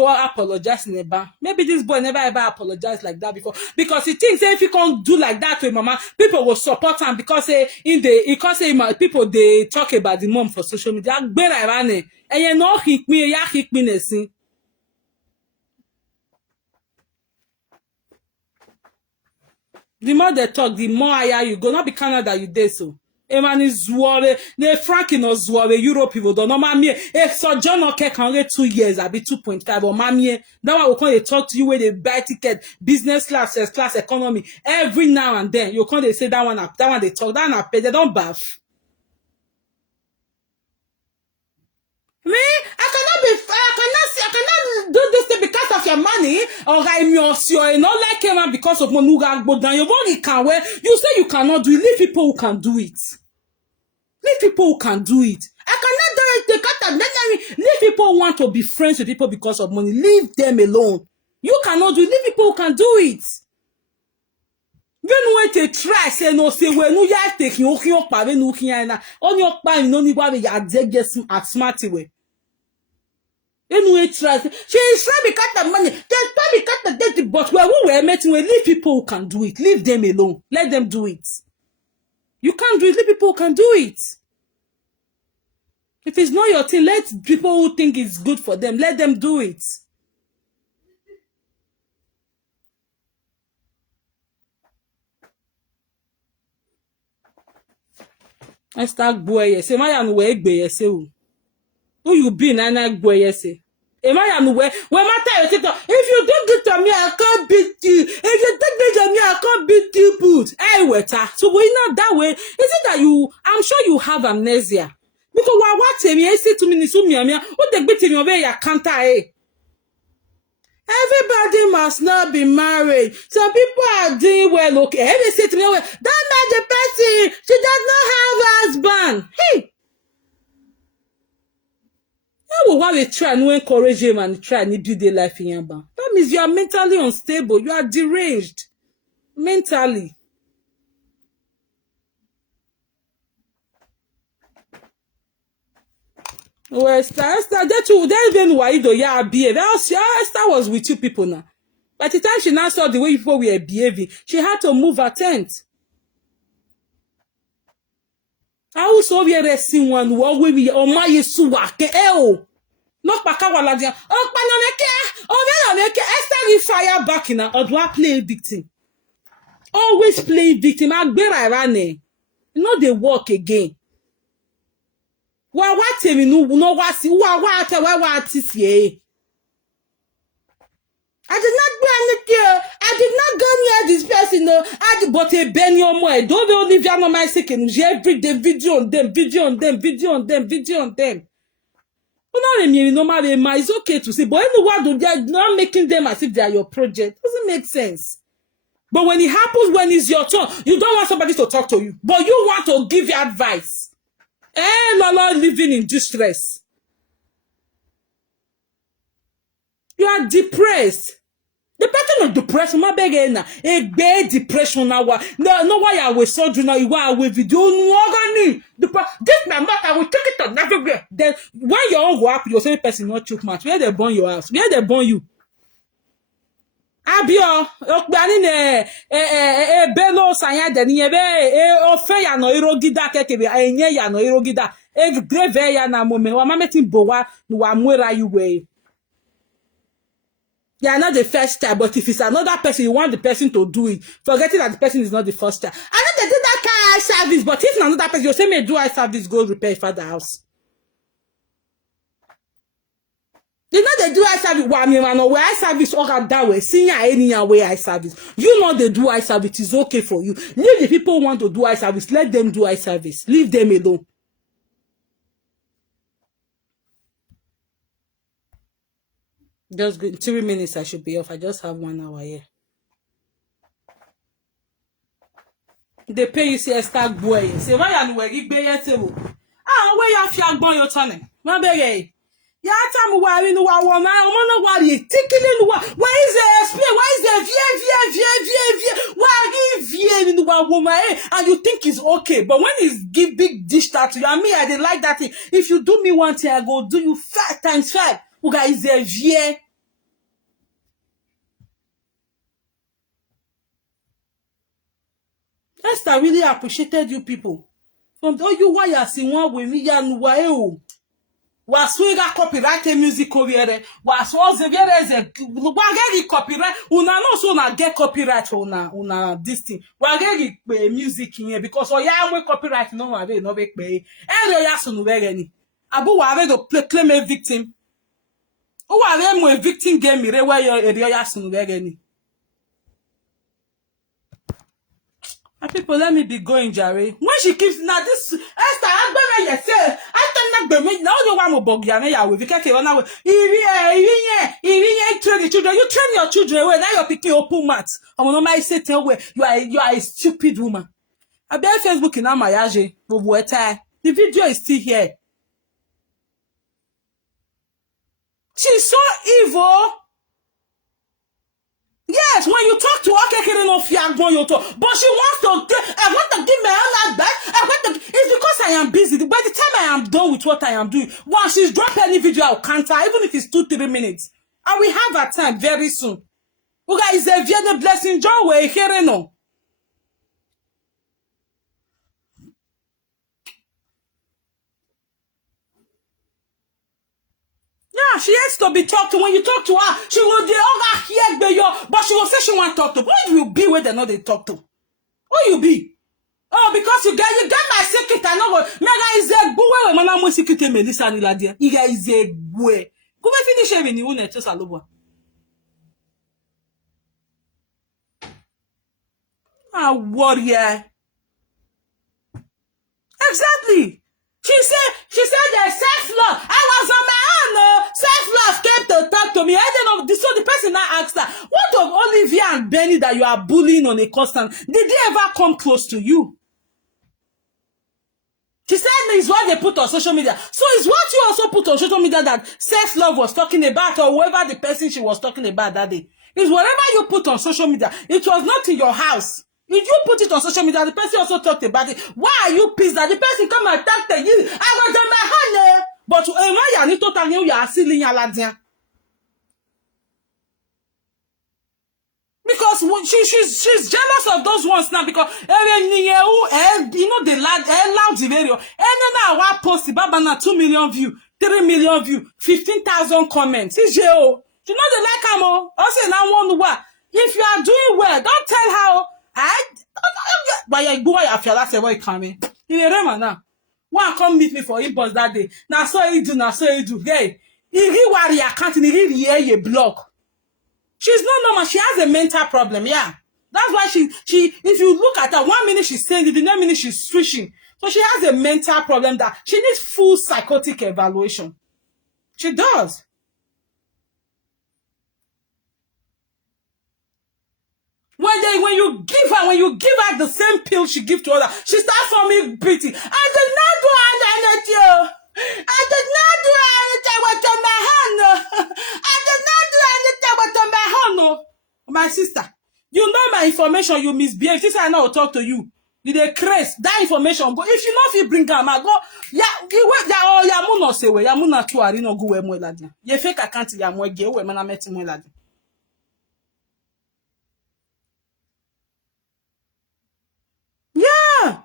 apologize in a ban. Maybe this boy never ever apologized like that because he thinks if he can't do like that to him, mama, people will support him because people they talk about the mom for social media. And you know hit me. The more they talk, the more higher you go. Not be Canada, you did so. Man is Zuore, the Franklin or Zuore, Europe people don't know. Mammy, if so, John okay can get 2 years, I'll be 2.5 or mammy. Now I will come to talk to you where they buy ticket, business class, first class economy. Every now and then, you come they say that one they talk, that one I pay, they don't bath. Me, I cannot do this thing because of your money, or I'm not like him because of Monuga, but then you only can wear. You say you cannot do it. Leave people who can do it. Leave people who can do it. I cannot do it. Leave people who want to be friends with people because of money. Leave them alone. You cannot do it. Leave people who can do it. Venu ete try say no say we nu ya take you okpa we nu kian na. Oni okpa you no ni wa we ya get smart way. Anyway, trust. She is trying to cut the money. They're trying to cut the debt, but where we were meeting, we leave people who can do it. Leave them alone. Let them do it. You can't do it. Leave people who can do it. If it's not your thing, let people who think it's good for them, let them do it. I start boy. Say my and we egbe say who you be na na boy say. Am I am where matter you if you don't get to me, I can't beat you. If you don't get to me, I can't beat you, put. Hey, waiter. So we're not that way. Is it that you? I'm sure you have amnesia. Because what me? I say to me, what the beat me over your counter, eh? Everybody must not be married. Some people are doing well, okay. They say to me, that not the person. She does not have a husband. Hey. Why we try and encourage him and try and build a life in Yamba? That means you are mentally unstable. You are deranged. Mentally. Well, Esther, that too, that's even why do yeah behave. Esther was with you people now. By the time she now saw the way people were behaving, she had to move her tent. I also hear seen one who we oh my Yesuwa oh. Not Pakawala. Oh, Panameke. Oh, Panameke. Esther will fire back in her. Or do I play victim? Always play victim. You know they work again. What me no what is ye? I did not go anything. I did not go near this person. No, but a Benny or more. Don't be only via my second. Every day video on them, video on them, video on them, video on them. It's okay to say, but anyone they're not making them as if they are your project. Doesn't make sense. But when it happens, when it's your turn, you don't want somebody to talk to you, but you want to give you advice. Lolo living in distress. You are depressed. The person of depression, my beggar now, a bad depression now. No, why I was so now you are with video. This my mouth, I will take it on everywhere. Then when you all go up, you're saying person not choke much. Where they burn your house? Where they burn you? Abio, okbani ne belo sanya de ni ebe ofe ya no irogida kekebe enye ya no irogida greve ya na moment wa mameti bowa no wa mwera you way. You are not the first time, but if it's another person, you want the person to do it, forgetting that the person is not the first time. I know they did that car service, but if another person, you say me do I service, go repair father house. You know they do I service. Well, I mean, where I service all that way. Senior any way I service. You know they do I service. It's okay for you. Leave the people who want to do I service. Let them do I service. Leave them alone. Just good. 3 minutes. I should be off. I just have 1 hour here. They pay you see a stack boy. Say why you were you pay table. Ah, where you feel going your channel? My baby. Ya time why you know what woman, I want to worry. Taking what? Why is there explain? Why is there why give in one woman? And you think it's okay, but when it's give big dish that to you, and me, I didn't like that thing. If you do me one thing, I go do you 5 times 5. Who guys there vie? Esther really appreciated you people. From all you why you see one with me, ya no was swinga copyright music career was very wageri copyright una no so na get copyright una this thing wageri pe music here because oya we copyright no ma be no be pe ere ya so no be ni abu wa be do claim a victim o wa be mo victim game re where your ere ya so no be ni. People, let me be going, Jerry. When she keeps now this Esther, I'm going to say, I don't know. Now you want to bug ya with you on our train the children. You train your children away. Now you're picking open mats. I'm on my set away. You are a stupid woman. I bet Facebook in Amayaje. The video is still here. She's so evil. Yes, when you talk to her, but she wants to, I want to give my own back. It's because I am busy. By the time I am done with what I am doing, once she's dropped any video, I'll counter, even if it's 2-3 minutes. And we have our time very soon. Uga is a very blessing, John, we're hearing no. Yeah, she has to be talked to. When you talk to her, she will be but she will say she want to talk to. Who you be where they know they talk to? Who you be? Oh, because you get my secret. I know what. Mega is a boy when I'm with secret. Melissa Niladia. Iga is a boy. Come finish every new one. Just a lobo. Ah, warrior. Exactly. She said there's self-love. I was on my own. No. Self-love came to talk to me. I don't know. So the person now asked her, what of Olivia and Benny that you are bullying on a constant? Did they ever come close to you? She said it's what they put on social media. So it's what you also put on social media that self-love was talking about, or whoever the person she was talking about that day. It's whatever you put on social media. It was not in your house. If you put it on social media, the person also talked about it. Why are you pissed that the person come and talk to you? I was on my hand. But when you are not you are still in your ladder. Because she's jealous of those ones now because you know the loud video. And then I post the Baba na 2 million view, 3 million view, 15,000 comments. It's you. You know they like him. Also now one what if you are doing well, don't tell how but you go I feel that's why coming. In a rema now. One come meet me for inbox that day. Now so you do, now so you do. Hey, if you worry account in the block. She's not normal. She has a mental problem. Yeah. That's why she, if you look at her, 1 minute she's saying it, the next minute she's switching. So she has a mental problem that she needs full psychotic evaluation. She does. When you give her the same pill she gives to others, she starts forming pity. I did not do anything. I did not do anything with my hand. I did not do anything with my hand. My sister, you know my information, you misbehave. This I now talk to you. You dey craze that information. But if you know if you bring am, I go, Yamuna to Arino go where Moladin. You fake account Yamoge, where I met Moladin. Yeah.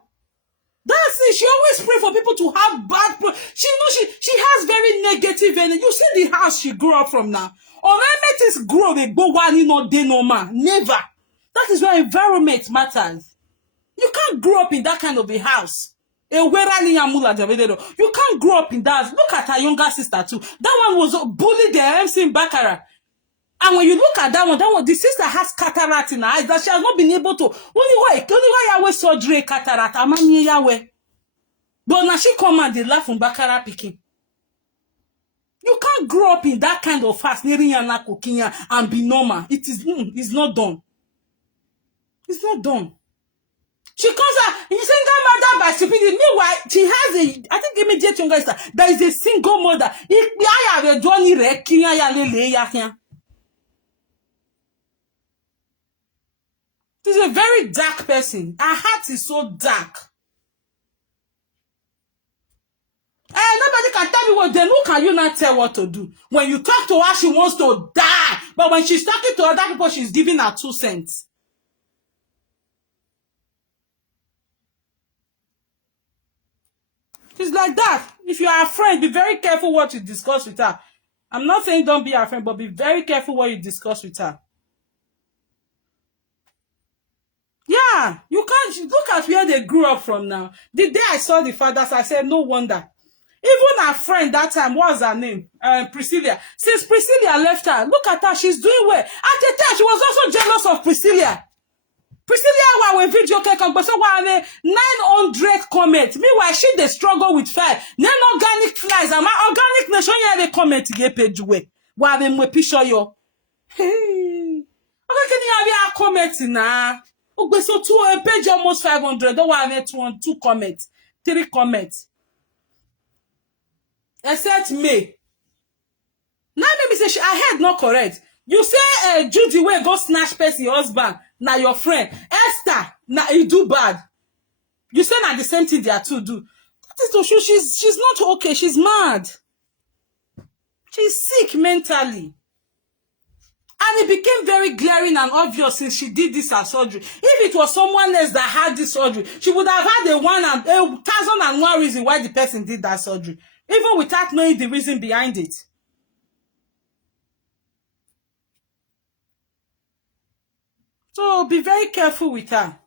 That's it. She always pray for people to have bad. She knows she has very negative energy. You see the house she grew up from now. Or things grow, they go one no day no man. Never. That is why environment matters. You can't grow up in that kind of a house. You can't grow up in that. Look at her younger sister too. That one was bullied the MC in Baccarat. And when you look at that one, the sister has cataract in her eyes that she has not been able to. Only why Yahweh surgery cataract. Amani Yahweh. But now she come and they laugh from Baccarat picking. You can't grow up in that kind of fast, and be normal. It's not done. It's not done. She comes out, you say that mother by stupidity. Meanwhile, she has I think immediate younger sister. There is a single mother. She's a very dark person. Her heart is so dark. Nobody can tell me what. Then who can you not tell what to do? When you talk to her, she wants to die. But when she's talking to other people, she's giving her 2 cents. It's like that. If you are a friend, be very careful what you discuss with her. I'm not saying don't be a friend, but be very careful what you discuss with her. Yeah, you can't look at where they grew up from now. The day I saw the fathers, I said, no wonder. Even her friend that time, what's her name? Priscilla. Since Priscilla left her, look at her, she's doing well. At the time, she was also jealous of Priscilla. Priscilla when video come, but so 900 comments. Meanwhile, she they struggle with 5. Then organic flies. Am I organic nation? Yeah, they comment get page way. While them we picture you. Hey, okay, can you have a comment now? Okay, so 2 page almost 500. Don't want 2 comments, 3 comments. Except me. Now maybe say I heard not correct. You say Judy wey go snatch person husband, na your friend. Esther, na he do bad. You say na the same thing they are two do. That is to show she's not okay. She's mad. She's sick mentally. And it became very glaring and obvious since she did this her surgery. If it was someone else that had this surgery, she would have had a 1,001 reason why the person did that surgery, even without knowing the reason behind it. So be very careful with her.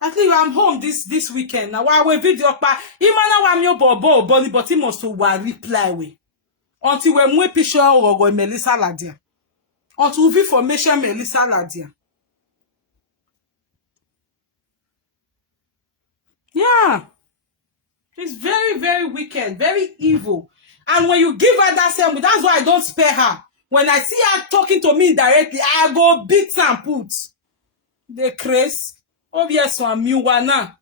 At least I'm home this weekend. Now I will video pa. Imana wa mi obo boni, but he must to reply we. Until we mwe picture or Melissa Ladia. Until we formation Melissa Ladia. Yeah. She's very, very wicked, very evil. And when you give her that same, that's why I don't spare her. When I see her talking to me directly, I go beat and put. The craze. Obvious one, Miwana.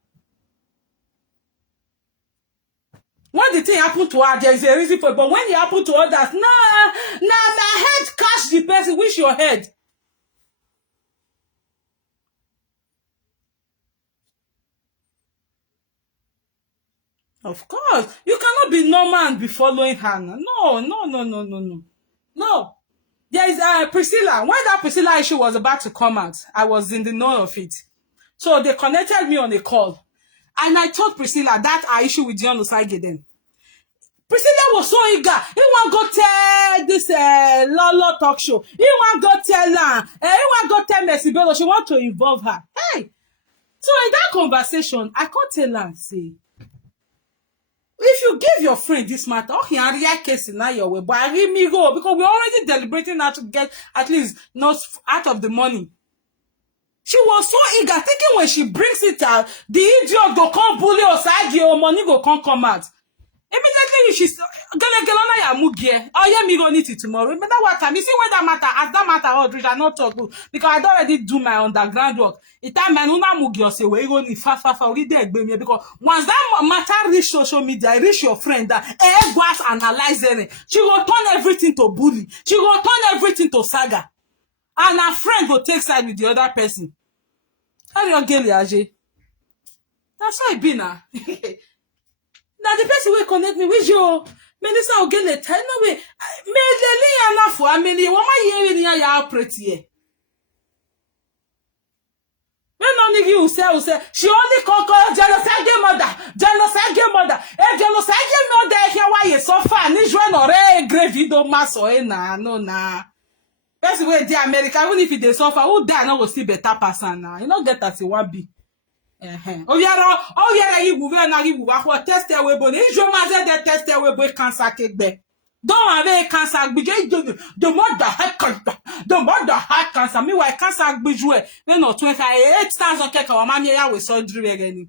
When the thing happened to her, there is a reason for it. But when it happened to others, nah, my head catch the person. Which your head? Of course. You cannot be normal and be following her. No. No. There is Priscilla. When that Priscilla issue was about to come out, I was in the know of it. So they connected me on a call. And I told Priscilla that our issue with John Osage then. Priscilla was so eager. He want go tell this Lolo talk show. He want go tell her. He want go tell Mercy Bello. She want to involve her. Hey. So in that conversation, I can't tell her, say, if you give your friend this matter, okay, I react case in your way, but I leave me go because we're already deliberating how to get at least not out of the money. She was so eager, thinking when she brings it out, the idiot go come bully us, or money go come out. Immediately she's gonna get on ya mugie. Oh yeah, me go need it tomorrow. But that what time? You see when that matter, as that matter, Audrey, I not talk because I don't already do my underground work. It time man una mugie say we go need fa already me because once that matter reach social media, reach your friend that go ask analyze it. She will turn everything to bully. She will turn everything to saga, and her friend will take side with the other person. How you get Aje? That's why it be now. Now the person will connect me with you. Melissa will get the time away. Me the enough for a million. What my year in ya pretty? When only you say, she only call genocide mother. Genocide mother. Genocide mother here why you so far. Nijwe no re grave do maso na no na. Person wey dey America, even if they suffer, who die no go see better person na. You no get as you want be. Obiara yibu ve na yibu wa ko test we bo ni jo ma ze de test we bo cancer kegbe. Don't have cancer gbije the mother heart cancer. The mother heart cancer. Me why cancer gbije we no 28,000 keka wa ma me ya we surgery again.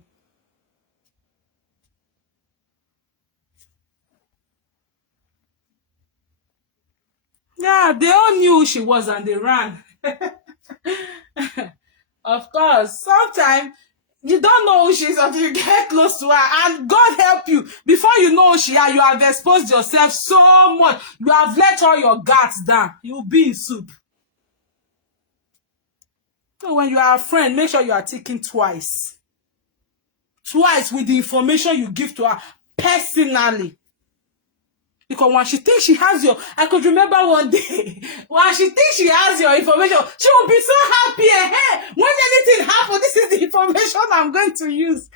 Yeah, they all knew who she was and they ran. Of course, sometimes you don't know who she is until you get close to her. And God help you. Before you know who she is, you have exposed yourself so much. You have let all your guards down. You'll be in soup. So when you are a friend, make sure you are thinking twice. Twice with the information you give to her personally. Because when she thinks she has your, I could remember one day, when she thinks she has your information, she will be so happy. Hey, when anything happens, this is the information I'm going to use.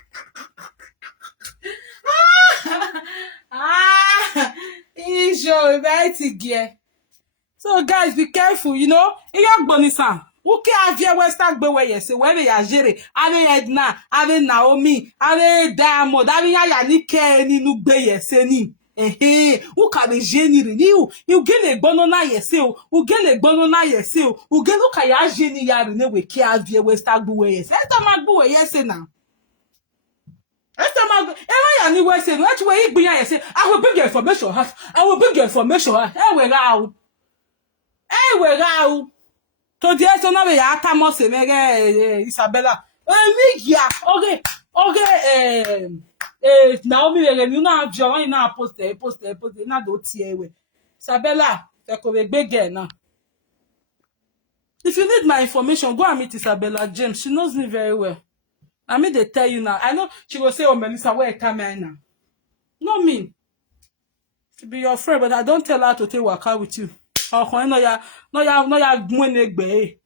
So guys, be careful, you know. Uke avia western gbe where say where ya jere, ave Edna, ave Naomi, ave Diamond, ave ya nike ni nu gbe yese ni. Who can be genie you get a bonona yeseo, who get a bonona yeseo, who get look at ya genie yarine we care via western gbe yes. Esta magbu yes now. Esta magbu ever ya ni we say what way you be say I will bring your information. I will bring your information. We go. To the so na we ya tamo se mege Isabella. Okay, Naomi we na avio na post na do tie we. Isabella, te ko we gbege na. If you need my information, go and meet Isabella James. She knows me very well. I mean, they tell you now. I know she will say, oh, Melissa, where come I now? Not me. To be your friend, but I don't tell her to take work out with you. Oh, no, ya, money.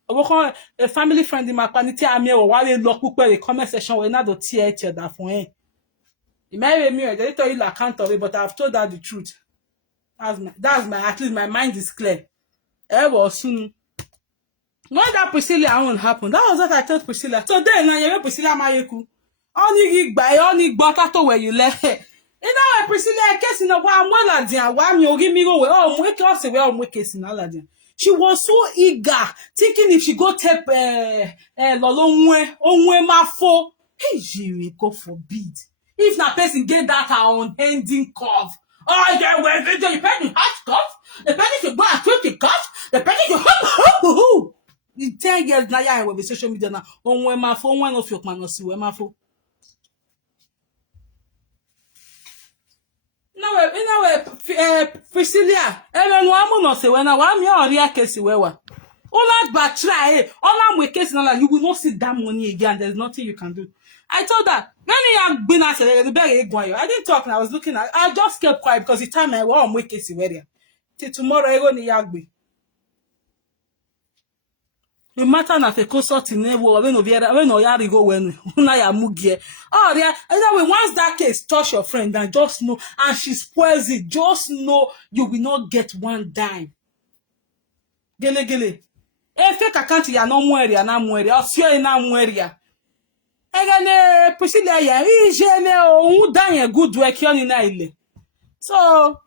A family friend in my panity, I'm here, while they lock up the comment section, we're not the tear that for him. It may be me, they tell you like can't of it, but I've told her the truth. That's my, at least my mind is clear. Ever soon. When that Priscilla won't happen, that was what I told Priscilla. So then, now you Priscilla Mayeku. Only gig by only butter where you left. You know, Priscilla, case in a while, well, dear, why you give me away? Oh, wake us away, oh, wake us in Aladdin. She was so eager, thinking if she go take Lolo onwe mafo. Hey, Jimmy, God forbid. If na person get that her unending cough. Oh, yeah, well, the person has cough. The person should go and treat the cough. The person should the 10 years now, yeah, with the social media now. Onwe mafo, one of your man, see where mafo. Priscilla, even one no say when I want me or case wewa. All but try, all I'm with case now, you will not see that money again. There's nothing you can do. I told her, when you have been at the bag, I didn't talk. I was looking at. I just kept quiet because the time I want with case wewa. Till tomorrow, I go ni yagbe. The matter na fe consult in neighbor when no yari go when una ya mugie. Oh yeah, anyway, once that case touch your friend and just know and she spoils it, just know you will not get one dime. Gele gele. E fake account ya no muere na muere. Osio na muere. Egane Priscilla ya ijele o dan good work yon na ile. So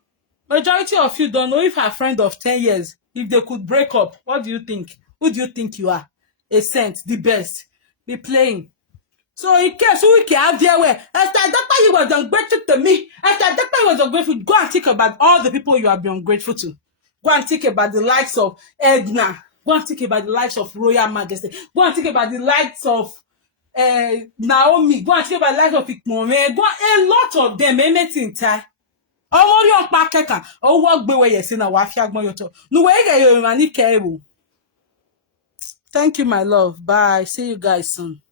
majority of you don't know if her friend of 10 years, if they could break up, what do you think? Who do you think you are? A saint, the best. Be playing. So in case we can have their way, after that you was ungrateful to me, after that you was ungrateful, go and think about all the people you have been ungrateful to. Go and think about the likes of Edna. Go and think about the likes of Royal Majesty. Go and think about the likes of Naomi. Go and think about the likes of Ikmome. Go a lot of them, anything time. Ọmọ rí ọ̀pá kẹ́kà owó gbéwé yẹ̀ sí náà wàá fi agbọ́n yọ̀tọ̀ nùwẹ̀ ìgẹ̀ yorùbá ní kẹ́ẹ̀rù. Thank you, my love. Bye. See you guys soon.